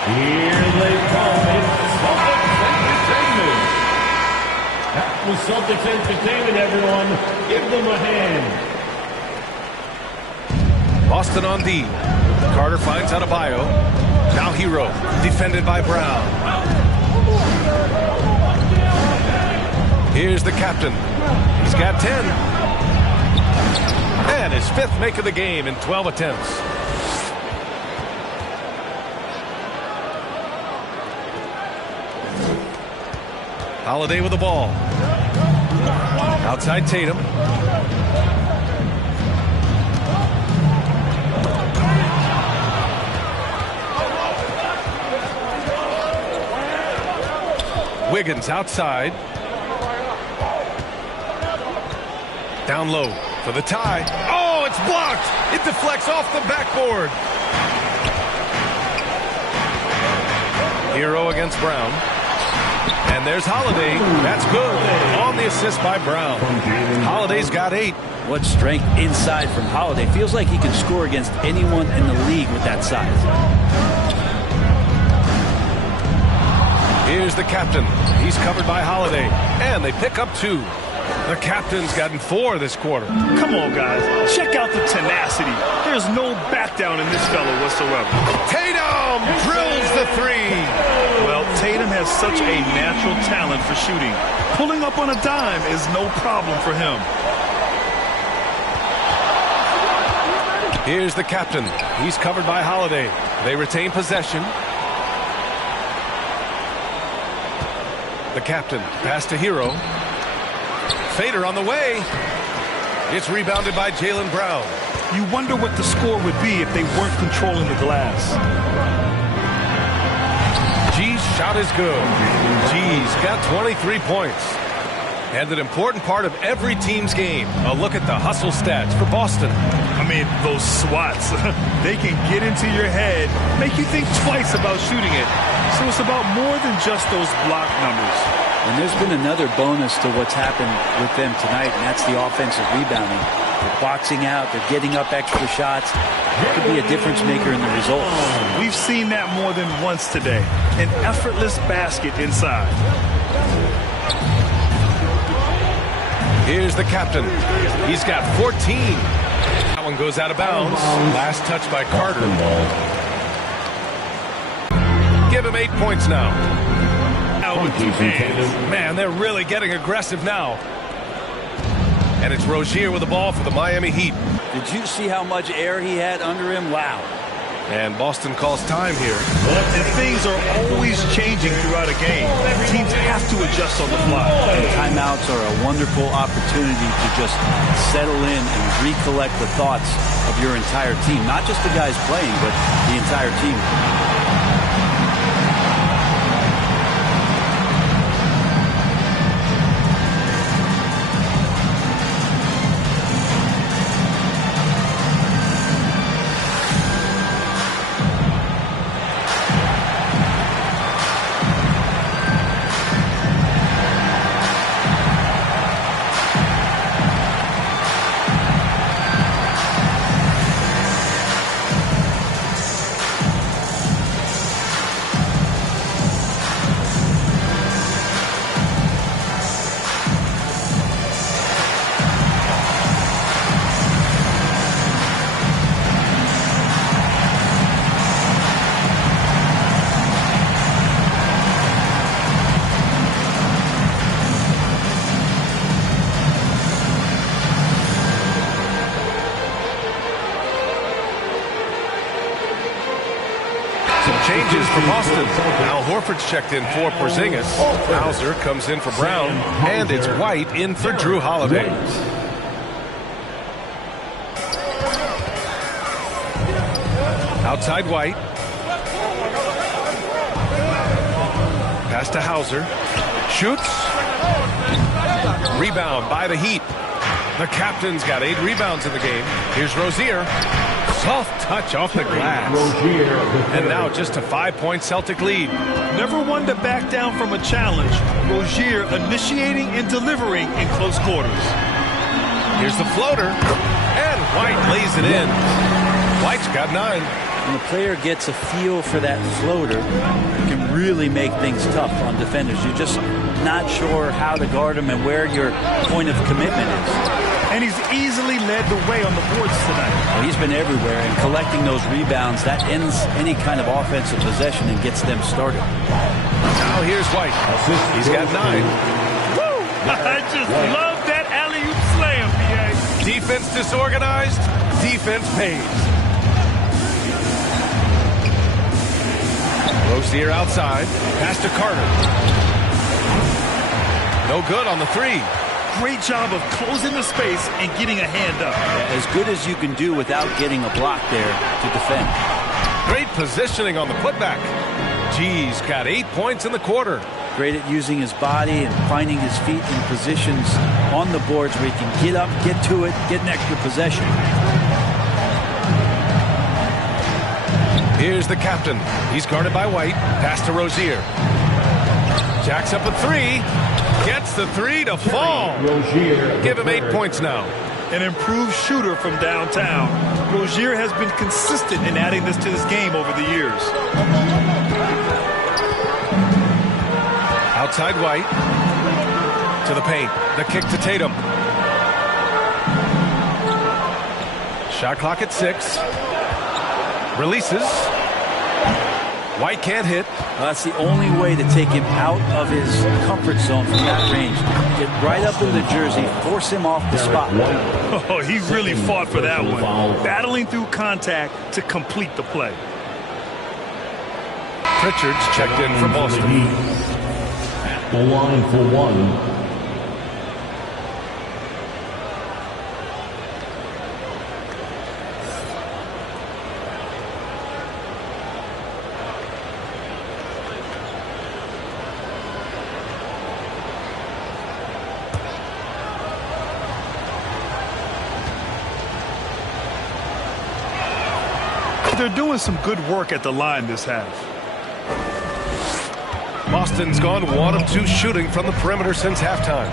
Here they come. It's Celtics Entertainment. That was Celtics Entertainment, everyone. Give them a hand. Boston on D. Carter finds Adebayo. Now Hero, defended by Brown. Here's the captain. He's got 10. And his 5th make of the game in 12 attempts. Holiday with the ball. Outside Tatum. Wiggins outside. Down low for the tie. Oh, it's blocked. It deflects off the backboard. Hero against Brown. And there's Holiday. That's good. On the assist by Brown. Holiday's got 8. What strength inside from Holiday. Feels like he can score against anyone in the league with that size. Here's the captain. He's covered by Holiday. And they pick up 2. The captain's gotten 4 this quarter. Come on, guys. Check out the tenacity. There's no back down in this fellow whatsoever. Tatum drills the 3. Well, Tatum has such a natural talent for shooting. Pulling up on a dime is no problem for him. Here's the captain. He's covered by Holiday. They retain possession. The captain pass to Hero. Fader on the way. It's rebounded by Jaylen Brown. You wonder what the score would be if they weren't controlling the glass. G's shot is good. G's got 23 points. And an important part of every team's game. A look at the hustle stats for Boston. I mean, those swats, they can get into your head, make you think twice about shooting it. So it's about more than just those block numbers. And there's been another bonus to what's happened with them tonight, and that's the offensive rebounding. They're boxing out, they're getting up extra shots. It could be a difference maker in the results. We've seen that more than once today. An effortless basket inside. Here's the captain. He's got 14. That one goes out of bounds. Last touch by Carter. Give him 8 points now. Man, they're really getting aggressive now. And it's Rozier with the ball for the Miami Heat. Did you see how much air he had under him? Wow. And Boston calls time here. And things are always changing throughout a game. Teams have to adjust on the fly. And timeouts are a wonderful opportunity to just settle in and recollect the thoughts of your entire team. Not just the guys playing, but the entire team. Changes for Boston. Al Horford's checked in for Porzingis. Hauser comes in for Brown. And it's White in for Drew Holiday. Outside White. Pass to Hauser. Shoots. Rebound by the Heat. The captain's got 8 rebounds in the game. Here's Rozier. Soft touch off the glass. And now just a 5-point Celtic lead. Never one to back down from a challenge. Rozier initiating and delivering in close quarters. Here's the floater. And White lays it in. White's got 9. When a player gets a feel for that floater, it can really make things tough on defenders. You're just not sure how to guard him and where your point of commitment is. And he's easily led the way on the boards tonight. Well, he's been everywhere, and collecting those rebounds, that ends any kind of offensive possession and gets them started. Now here's White. He's got 9. Woo! I just love that alley-oop slam, PA. Defense disorganized, defense pays. Rozier outside, pass to Carter. No good on the 3. Great job of closing the space and getting a hand up. As good as you can do without getting a block there to defend. Great positioning on the putback. G's got 8 points in the quarter. Great at using his body and finding his feet in positions on the boards where he can get up, get to it, get an extra possession. Here's the captain. He's guarded by White. Pass to Rozier. Jacks up a 3. Gets the 3 to fall. Give him 8 points now. An improved shooter from downtown. Rozier has been consistent in adding this to his game over the years. Outside White. To the paint. The kick to Tatum. Shot clock at 6. Releases. White can't hit. That's the only way to take him out of his comfort zone from that range. Get right up in the jersey, force him off the spot. Oh, he really fought for that one. Battling through contact to complete the play. Pritchard's checked in for Boston. At the line for one. They're doing some good work at the line this half. Boston's gone 1 of 2 shooting from the perimeter since halftime.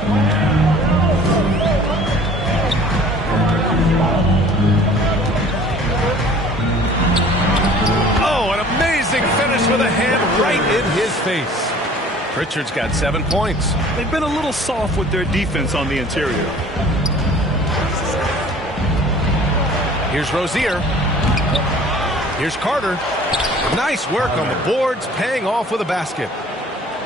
Oh, an amazing finish with a hand right in his face. Pritchard's got 7 points. They've been a little soft with their defense on the interior. Here's Rozier. Here's Carter. Nice work on the boards, paying off with a basket.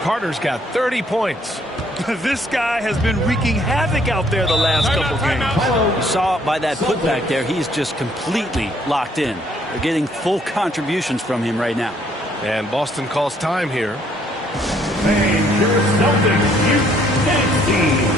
Carter's got 30 points. This guy has been wreaking havoc out there the last couple games. You saw it by that putback there. He's just completely locked in. They're getting full contributions from him right now. And Boston calls time here. And your Celtics, you 16.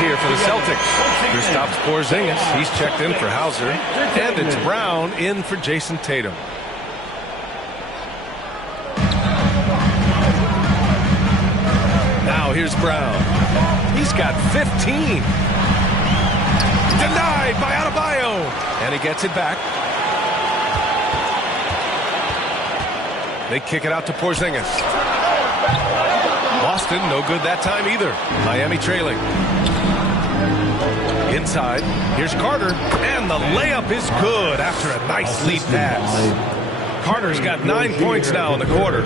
Here for the Celtics. Kristaps Porzingis, he's checked in for Hauser. And it's Brown in for Jason Tatum. Now here's Brown. He's got 15. Denied by Adebayo. And he gets it back. They kick it out to Porzingis. Boston, no good that time either. Miami trailing. Inside, here's Carter, and the layup is good after a nice lead pass. Carter's got 9 points now in the quarter.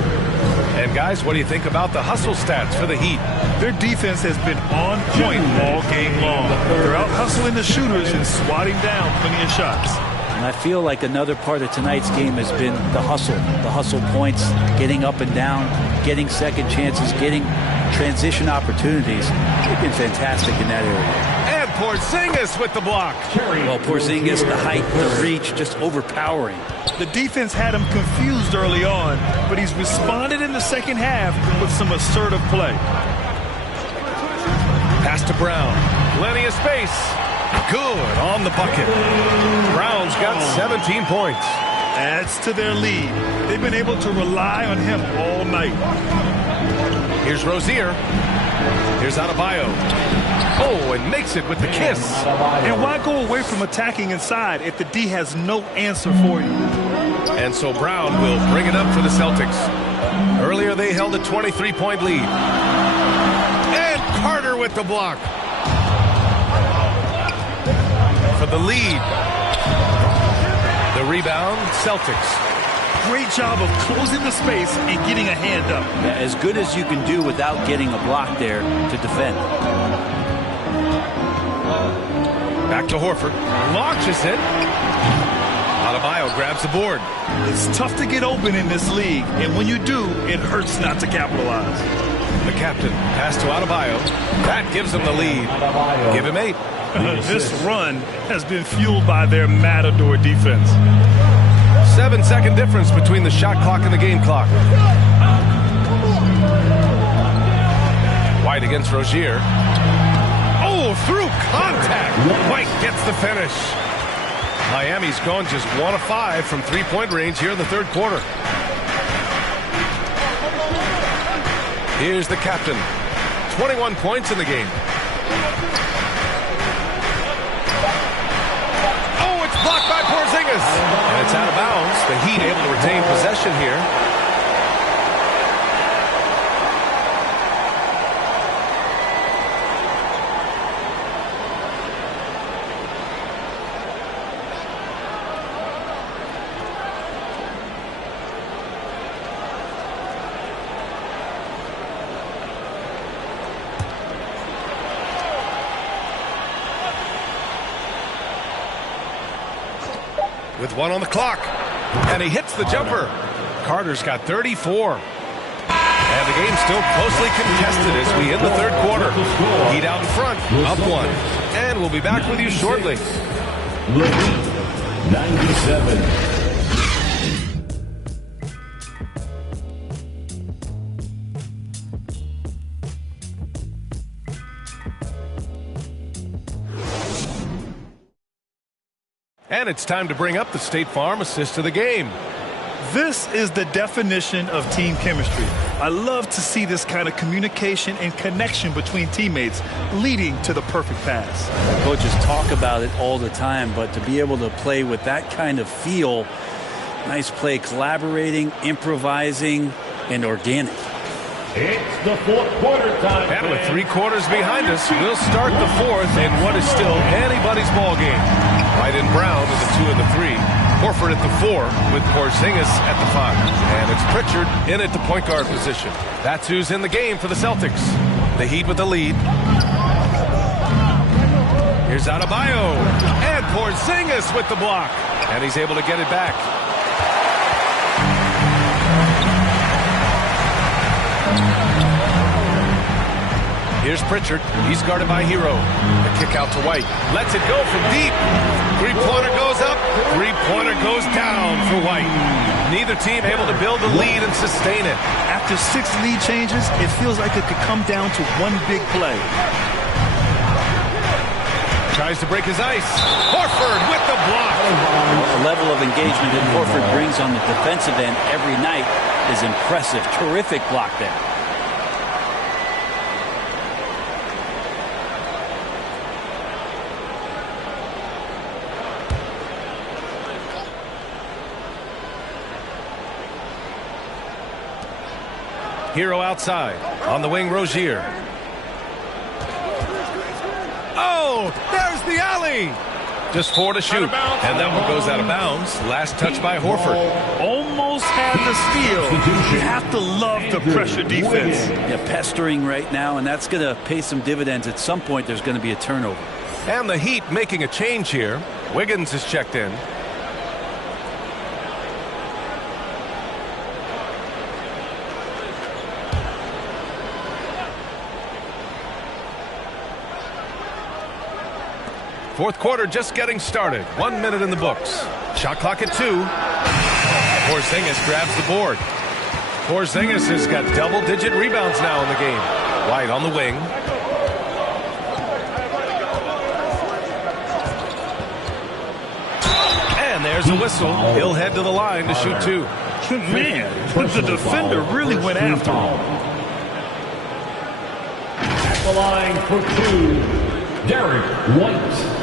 And guys, what do you think about the hustle stats for the Heat? Their defense has been on point all game long. They're out hustling the shooters and swatting down plenty of shots. And I feel like another part of tonight's game has been the hustle points, getting up and down, getting second chances, getting transition opportunities. They've been fantastic in that area. And Porzingis with the block. Well, Porzingis, the height, the reach, just overpowering. The defense had him confused early on, but he's responded in the second half with some assertive play. Pass to Brown. Plenty of space. Good on the bucket. Brown's got 17 points. Adds to their lead. They've been able to rely on him all night. Here's Rozier. Here's Adebayo. Oh, and makes it with the kiss. And why go away from attacking inside if the D has no answer for you? And so Brown will bring it up for the Celtics. Earlier they held a 23-point lead. And Carter with the block. For the lead. The rebound, Celtics. Great job of closing the space and getting a hand up. Yeah, as good as you can do without getting a block there to defend. Back to Horford. Launches it. Adebayo grabs the board. It's tough to get open in this league, and when you do, it hurts not to capitalize. The captain pass to Adebayo. That gives him the lead. Give him 8. This run has been fueled by their Matador defense. 7-second difference between the shot clock and the game clock. White against Rozier. Oh, through contact. White gets the finish. Miami's gone just 1 of 5 from three-point range here in the third quarter. Here's the captain. 21 points in the game. Oh, it's blocked by Porzingis. And it's out of bounds. The Heat able to retain possession here. With 1 on the clock. And he hits the jumper. Carter's got 34. And the game's still closely contested as we end the third quarter. Heat out in front, up 1. And we'll be back with you shortly. 97. And it's time to bring up the State Farm assist of the game. This is the definition of team chemistry. I love to see this kind of communication and connection between teammates leading to the perfect pass. Coaches talk about it all the time, but to be able to play with that kind of feel, nice play, collaborating, improvising, and organic. It's the fourth quarter time. And with 3 quarters behind us, we'll start the fourth in what is still anybody's ball game. White and Brown at the 2 and the 3. Horford at the 4 with Porzingis at the 5. And it's Pritchard in at the point guard position. That's who's in the game for the Celtics. The Heat with the lead. Here's Adebayo. And Porzingis with the block. And he's able to get it back. Here's Pritchard. He's guarded by Hero. The kick out to White. Lets it go from deep. Three-pointer goes up. Three-pointer goes down for White. Neither team able to build the lead and sustain it. After 6 lead changes, it feels like it could come down to one big play. Tries to break his ice. Horford with the block. The level of engagement that Horford brings on the defensive end every night is impressive. Terrific block there. Hero outside. On the wing, Rozier. Oh, there's the alley. Just 4 to shoot. And that one goes out of bounds. Last touch by Horford. Almost had the steal. You have to love the pressure defense. Yeah, pestering right now, and that's going to pay some dividends. At some point, there's going to be a turnover. And the Heat making a change here. Wiggins is checked in. Fourth quarter just getting started. 1 minute in the books. Shot clock at 2. Porzingis grabs the board. Porzingis has got double-digit rebounds now in the game. White on the wing. And there's a whistle. He'll head to the line to shoot 2. Man, the defender really went after him. At the line for 2, Derek White.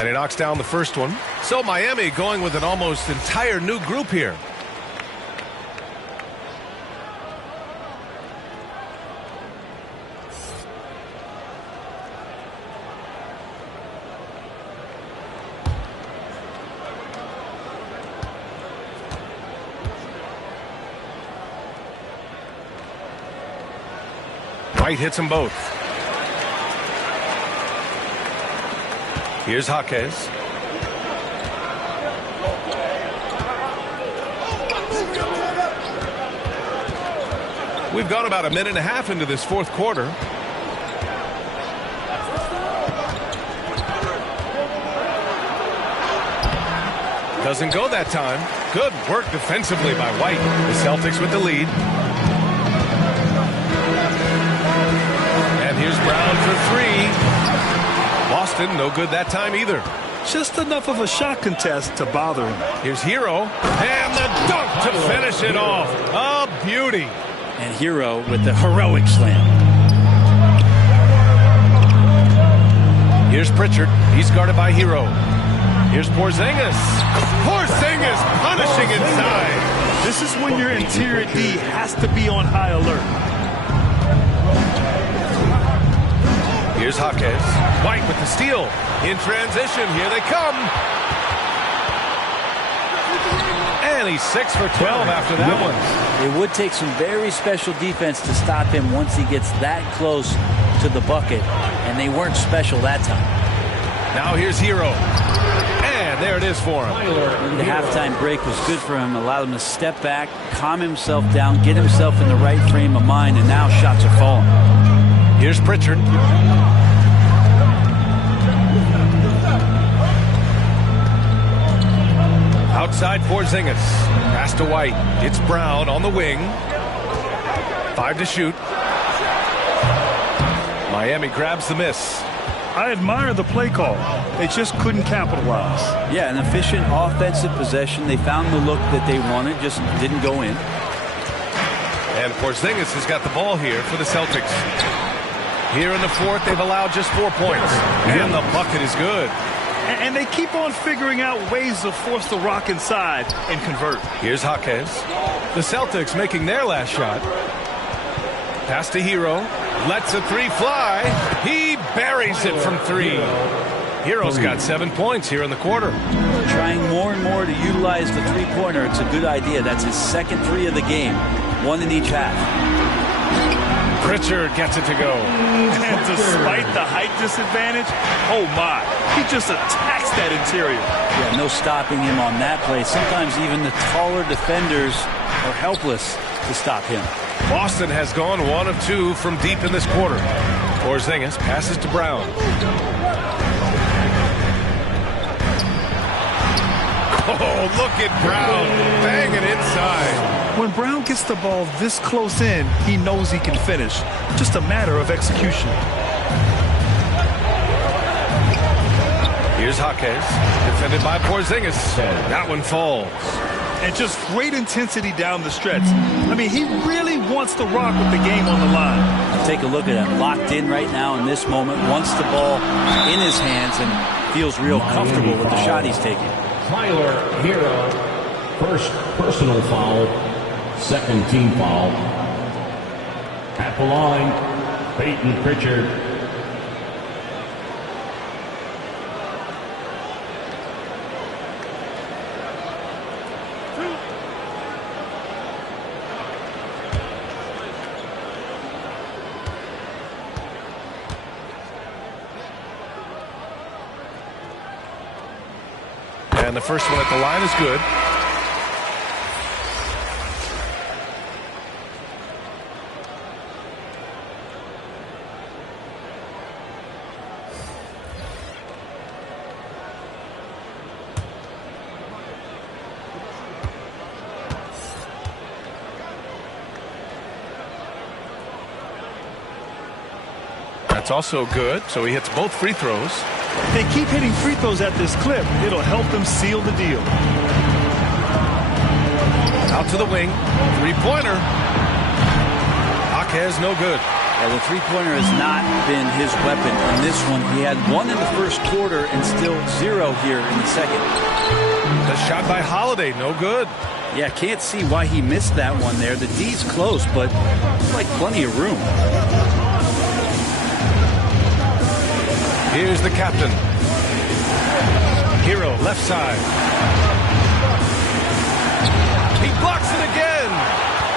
And he knocks down the first one. So Miami going with an almost entire new group here. White hits them both. Here's Jaquez. We've gone about a minute and a half into this fourth quarter. Doesn't go that time. Good work defensively by White. The Celtics with the lead. And here's Brown for three. Boston, no good that time either. Just enough of a shot contest to bother him. Here's Hero. And the dunk to finish it off. A beauty. And Hero with the heroic slam. Here's Pritchard. He's guarded by Hero. Here's Porzingis. Porzingis punishing inside. This is when your interior D has to be on high alert. Here's Jaquez. White with the steal. In transition. Here they come. And he's 6 for 12 after that one. It would take some very special defense to stop him once he gets that close to the bucket. And they weren't special that time. Now here's Hero. And there it is for him. The halftime break was good for him. Allowed him to step back, calm himself down, get himself in the right frame of mind, and now shots are falling. Here's Pritchard. Outside Porzingis. Pass to White. It's Brown on the wing. 5 to shoot. Miami grabs the miss. I admire the play call. They just couldn't capitalize. Yeah, an efficient offensive possession. They found the look that they wanted, just didn't go in. And Porzingis has got the ball here for the Celtics. Here in the fourth, they've allowed just 4 points. And the bucket is good. And they keep on figuring out ways to force the rock inside and convert. Here's Jaquez. The Celtics making their last shot. Pass to Hero. Lets a three fly. He buries it from 3. Hero's got 7 points here in the quarter. Trying more and more to utilize the three-pointer. It's a good idea. That's his second 3 of the game. 1 in each half. Pritchard gets it to go. And despite the height disadvantage, oh my, he just attacks that interior. Yeah, no stopping him on that play. Sometimes even the taller defenders are helpless to stop him. Boston has gone 1 of 2 from deep in this quarter. Porzingis passes to Brown. Oh, look at Brown banging inside. When Brown gets the ball this close in, he knows he can finish. Just a matter of execution. Here's Jaquez, defended by Porzingis. That one falls. And just great intensity down the stretch. I mean, he really wants to rock with the game on the line. Take a look at him, locked in right now in this moment, wants the ball in his hands and feels real comfortable with the shot he's taking. Tyler Hero, first personal foul, second team foul. At the line, Peyton Pritchard. And the first one at the line is good. That's also good, so he hits both free throws. They keep hitting free throws at this clip. It'll help them seal the deal. Out to the wing. Three-pointer. Jaquez no good. Yeah, the three-pointer has not been his weapon in this one. He had one in the first quarter and still 0 here in the second. The shot by Holiday, no good. Yeah, can't see why he missed that one there. The D's close, but it's like plenty of room. Here's the captain. Hero, left side. He blocks it again.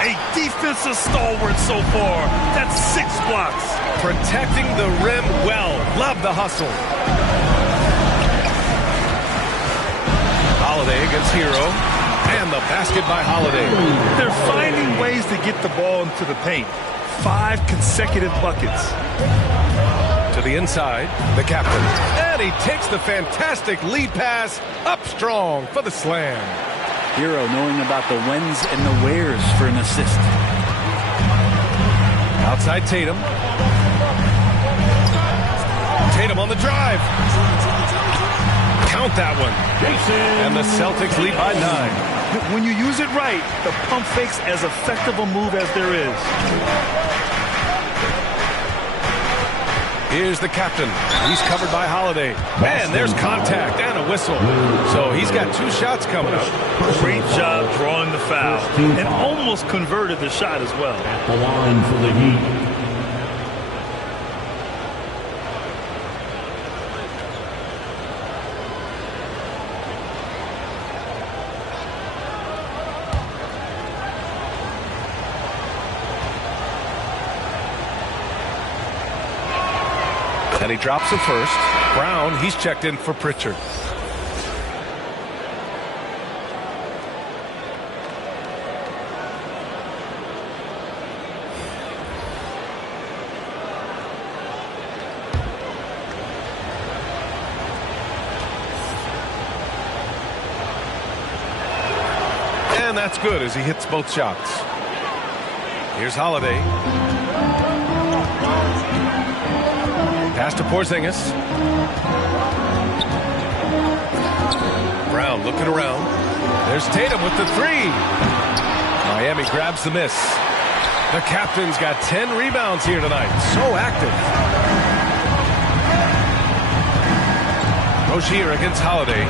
A defensive stalwart so far. That's 6 blocks. Protecting the rim well. Love the hustle. Holiday against Hero. And the basket by Holiday. They're finding ways to get the ball into the paint. 5 consecutive buckets. To the inside, the captain. And he takes the fantastic lead pass up strong for the slam. Hero knowing about the whens and the wheres for an assist. Outside Tatum. Tatum on the drive. Count that one. And the Celtics lead by 9. When you use it right, the pump fake's as effective a move as there is. Here's the captain. He's covered by Holiday. And there's contact and a whistle. So he's got 2 shots coming up. Great job drawing the foul. And almost converted the shot as well. At the line for the Heat. And he drops the first. Brown, he's checked in for Pritchard. And that's good as he hits both shots. Here's Holiday. Pass to Porzingis. Brown looking around. There's Tatum with the 3. Miami grabs the miss. The captain's got 10 rebounds here tonight. So active. Rozier against Holiday.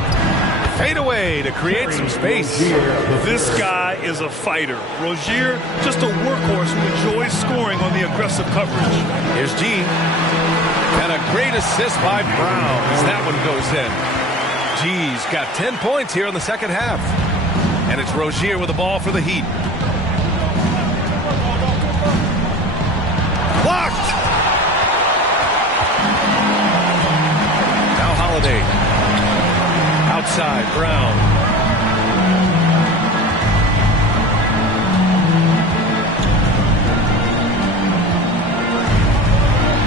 Fade away to create some space. This guy is a fighter. Rozier, just a workhorse who enjoys scoring on the aggressive coverage. Here's G. And a great assist by Brown as that one goes in. G's got 10 points here in the second half. And it's Rozier with the ball for the Heat. Blocked! Now Holiday. Outside, Brown.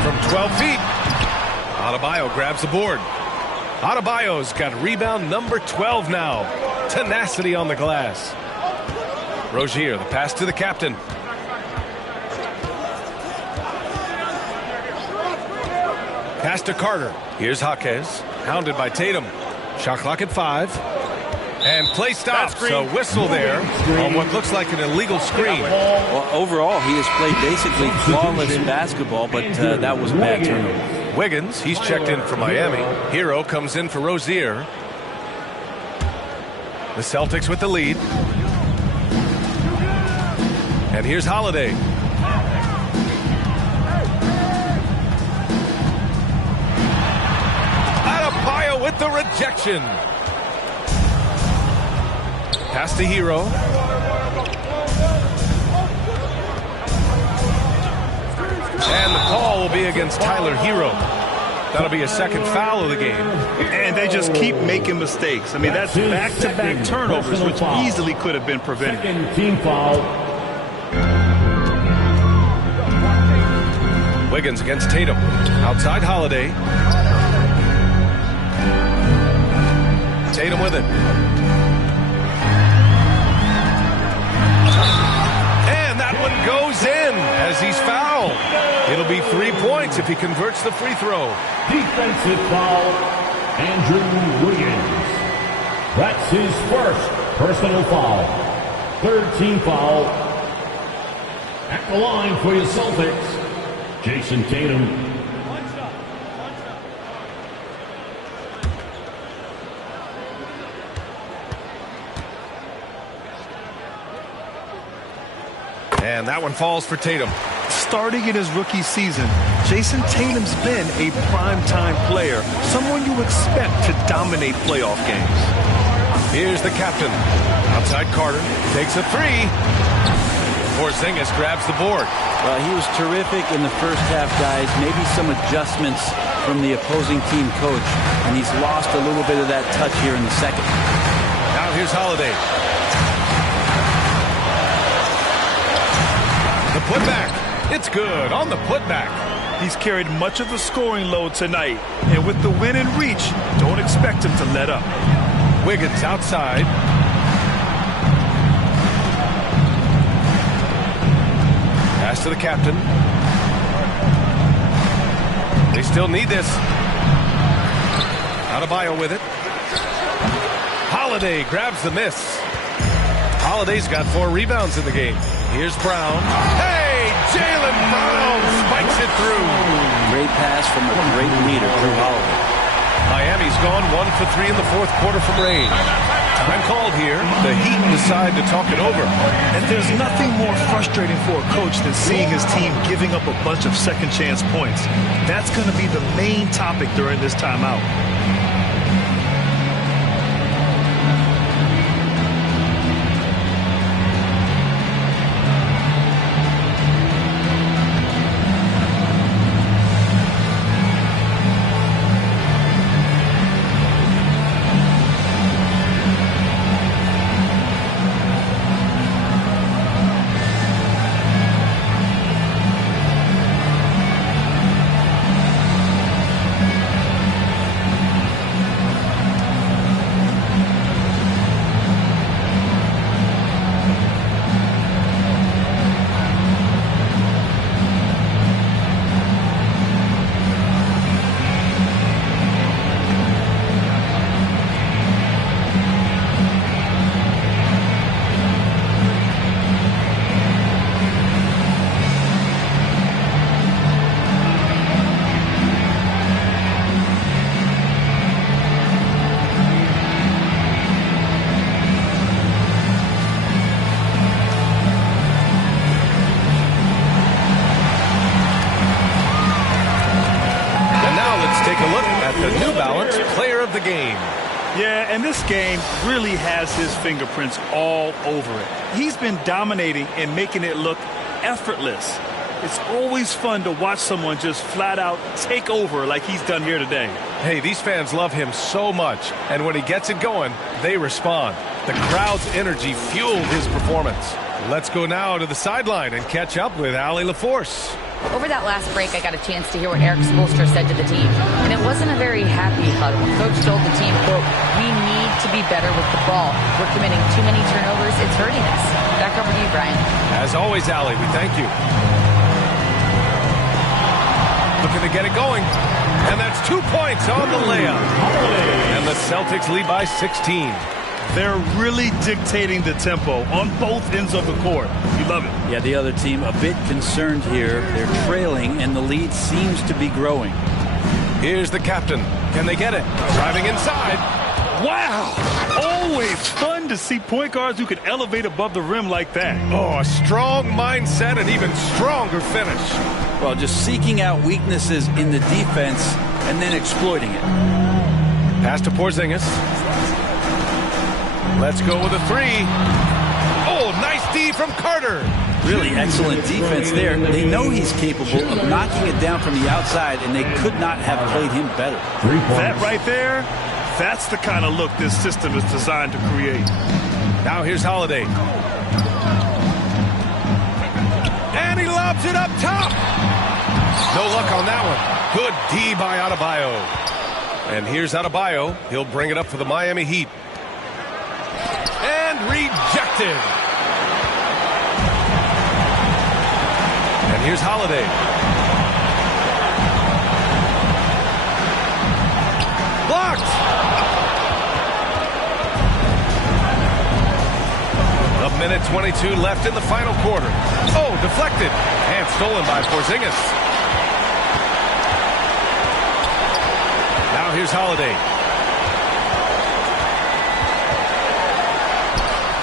From 12 feet. Adebayo grabs the board. Adebayo's got rebound number 12 now. Tenacity on the glass. Rozier, the pass to the captain. Pass to Carter. Here's Jaquez. Hounded by Tatum. Shot clock at 5. And play stops. So whistle there on what looks like an illegal screen. Well, overall, he has played basically flawless basketball, but that was a bad turnover. Wiggins, he's checked in for Miami. Hero comes in for Rozier. The Celtics with the lead. And here's Holiday. Adebayo with the rejection. Pass to Hero. And the call will be against Tyler Hero. That'll be a second foul of the game. And they just keep making mistakes. I mean, that's back-to-back turnovers, which easily could have been prevented. Second team foul. Wiggins against Tatum. Outside Holiday. Tatum with it. And that one goes in as he's fouled. It'll be 3 points if he converts the free throw. Defensive foul, Andrew Wiggins. That's his first personal foul. Third team foul. At the line for your Celtics, Jason Tatum. And that one falls for Tatum. Starting in his rookie season, Jason Tatum's been a primetime player, someone you expect to dominate playoff games. Here's the captain. Outside Carter. Takes a three. Porzingis grabs the board. Well, he was terrific in the first half, guys. Maybe some adjustments from the opposing team coach, and he's lost a little bit of that touch here in the second. Now here's Holiday. The putback. It's good on the putback. He's carried much of the scoring load tonight, and with the win and reach, don't expect him to let up. Wiggins outside. Pass to the captain. They still need this. Adebayo with it. Holiday grabs the miss. Holiday's got 4 rebounds in the game. Here's Brown. Hey, Jaylen Brown spikes it through. Great pass from a great leader, Drew Holiday. Miami's gone 1 for 3 in the fourth quarter from range. Time called here. The Heat decide to talk it over. And there's nothing more frustrating for a coach than seeing his team giving up a bunch of second chance points. That's going to be the main topic during this timeout. Yeah, and this game really has his fingerprints all over it. He's been dominating and making it look effortless. It's always fun to watch someone just flat out take over like he's done here today. Hey, these fans love him so much, and when he gets it going, they respond. The crowd's energy fueled his performance. Let's go now to the sideline and catch up with Allie LaForce. Over that last break, I got a chance to hear what Eric Spoelstra said to the team, and it wasn't a very happy huddle. Coach told the team, quote, "We need to be better with the ball. We're committing too many turnovers. It's hurting us." Back over to you, Brian. As always, Allie, we thank you. Looking to get it going, and that's 2 points on the layup. And the Celtics lead by 16. They're really dictating the tempo on both ends of the court. You love it. Yeah, the other team a bit concerned here. They're trailing, and the lead seems to be growing. Here's the captain. Can they get it? Driving inside. Wow! Always fun to see point guards who can elevate above the rim like that. Oh, a strong mindset and even stronger finish. Well, just seeking out weaknesses in the defense and then exploiting it. Pass to Porzingis. Let's go with a three. Oh, nice D from Carter. Really excellent defense there. They know he's capable of knocking it down from the outside, and they could not have played him better. That right there, that's the kind of look this system is designed to create. Now here's Holiday. And he lobs it up top. No luck on that one. Good D by Adebayo. And here's Adebayo. He'll bring it up for the Miami Heat. And rejected. And here's Holiday. Blocked. A minute 22 left in the final quarter. Oh, deflected. And stolen by Porzingis. here's Holiday.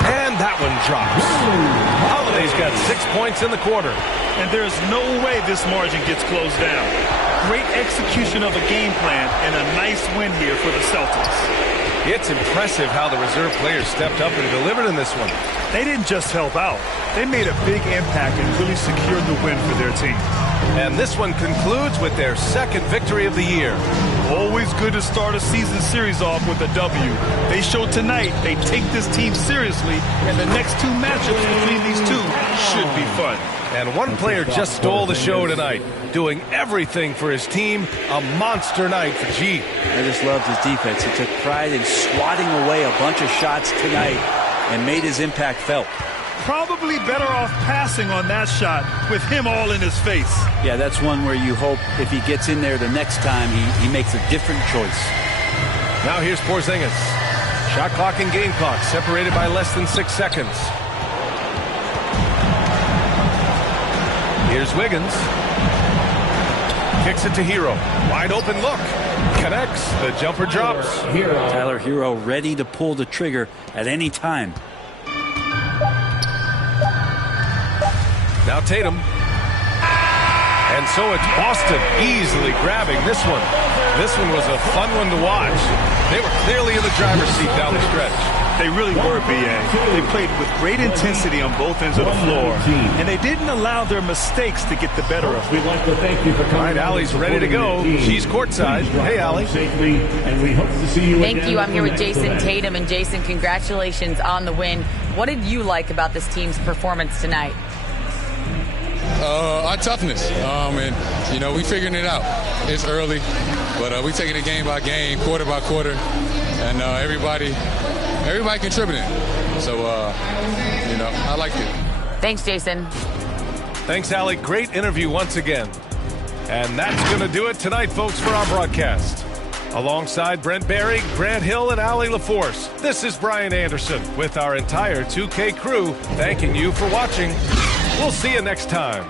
And that one drops. Holiday's got 6 points in the quarter. And there's no way this margin gets closed down. Great execution of a game plan and a nice win here for the Celtics. It's impressive how the reserve players stepped up and delivered in this one. They didn't just help out. They made a big impact and really secured the win for their team. And this one concludes with their second victory of the year. Always good to start a season series off with a W. They showed tonight they take this team seriously, and the next two matchups between these two should be fun. And one player just stole the show tonight, doing everything for his team. A monster night for G. I just loved his defense. He took pride in swatting away a bunch of shots tonight and made his impact felt. Probably better off passing on that shot with him all in his face. Yeah, that's one where you hope if he gets in there the next time, he makes a different choice. Now here's Porzingis. Shot clock and game clock separated by less than 6 seconds. Here's Wiggins. Kicks it to Hero. Wide open look. Connects. The jumper drops. Tyler Hero ready to pull the trigger at any time. Now Tatum. And so it's Boston easily grabbing this one. This one was a fun one to watch. They were clearly in the driver's seat down the stretch. They really were, B.A. They played with great intensity on both ends of the floor, and they didn't allow their mistakes to get the better of them. We'd like to thank you for coming. All right, Allie's ready to go. She's courtside. Hey, Allie. And we hope to see you Thank again you. I'm here with next Jason event. Tatum. And Jason, congratulations on the win. What did you like about this team's performance tonight? Our toughness, and we figuring it out. It's early, but we taking it game by game, quarter by quarter, and everybody contributing. So I liked it. Thanks, Jason. Thanks, Allie. Great interview once again. And that's going to do it tonight, folks, for our broadcast. Alongside Brent Barry, Grant Hill, and Allie LaForce, this is Brian Anderson with our entire 2K crew thanking you for watching. We'll see you next time.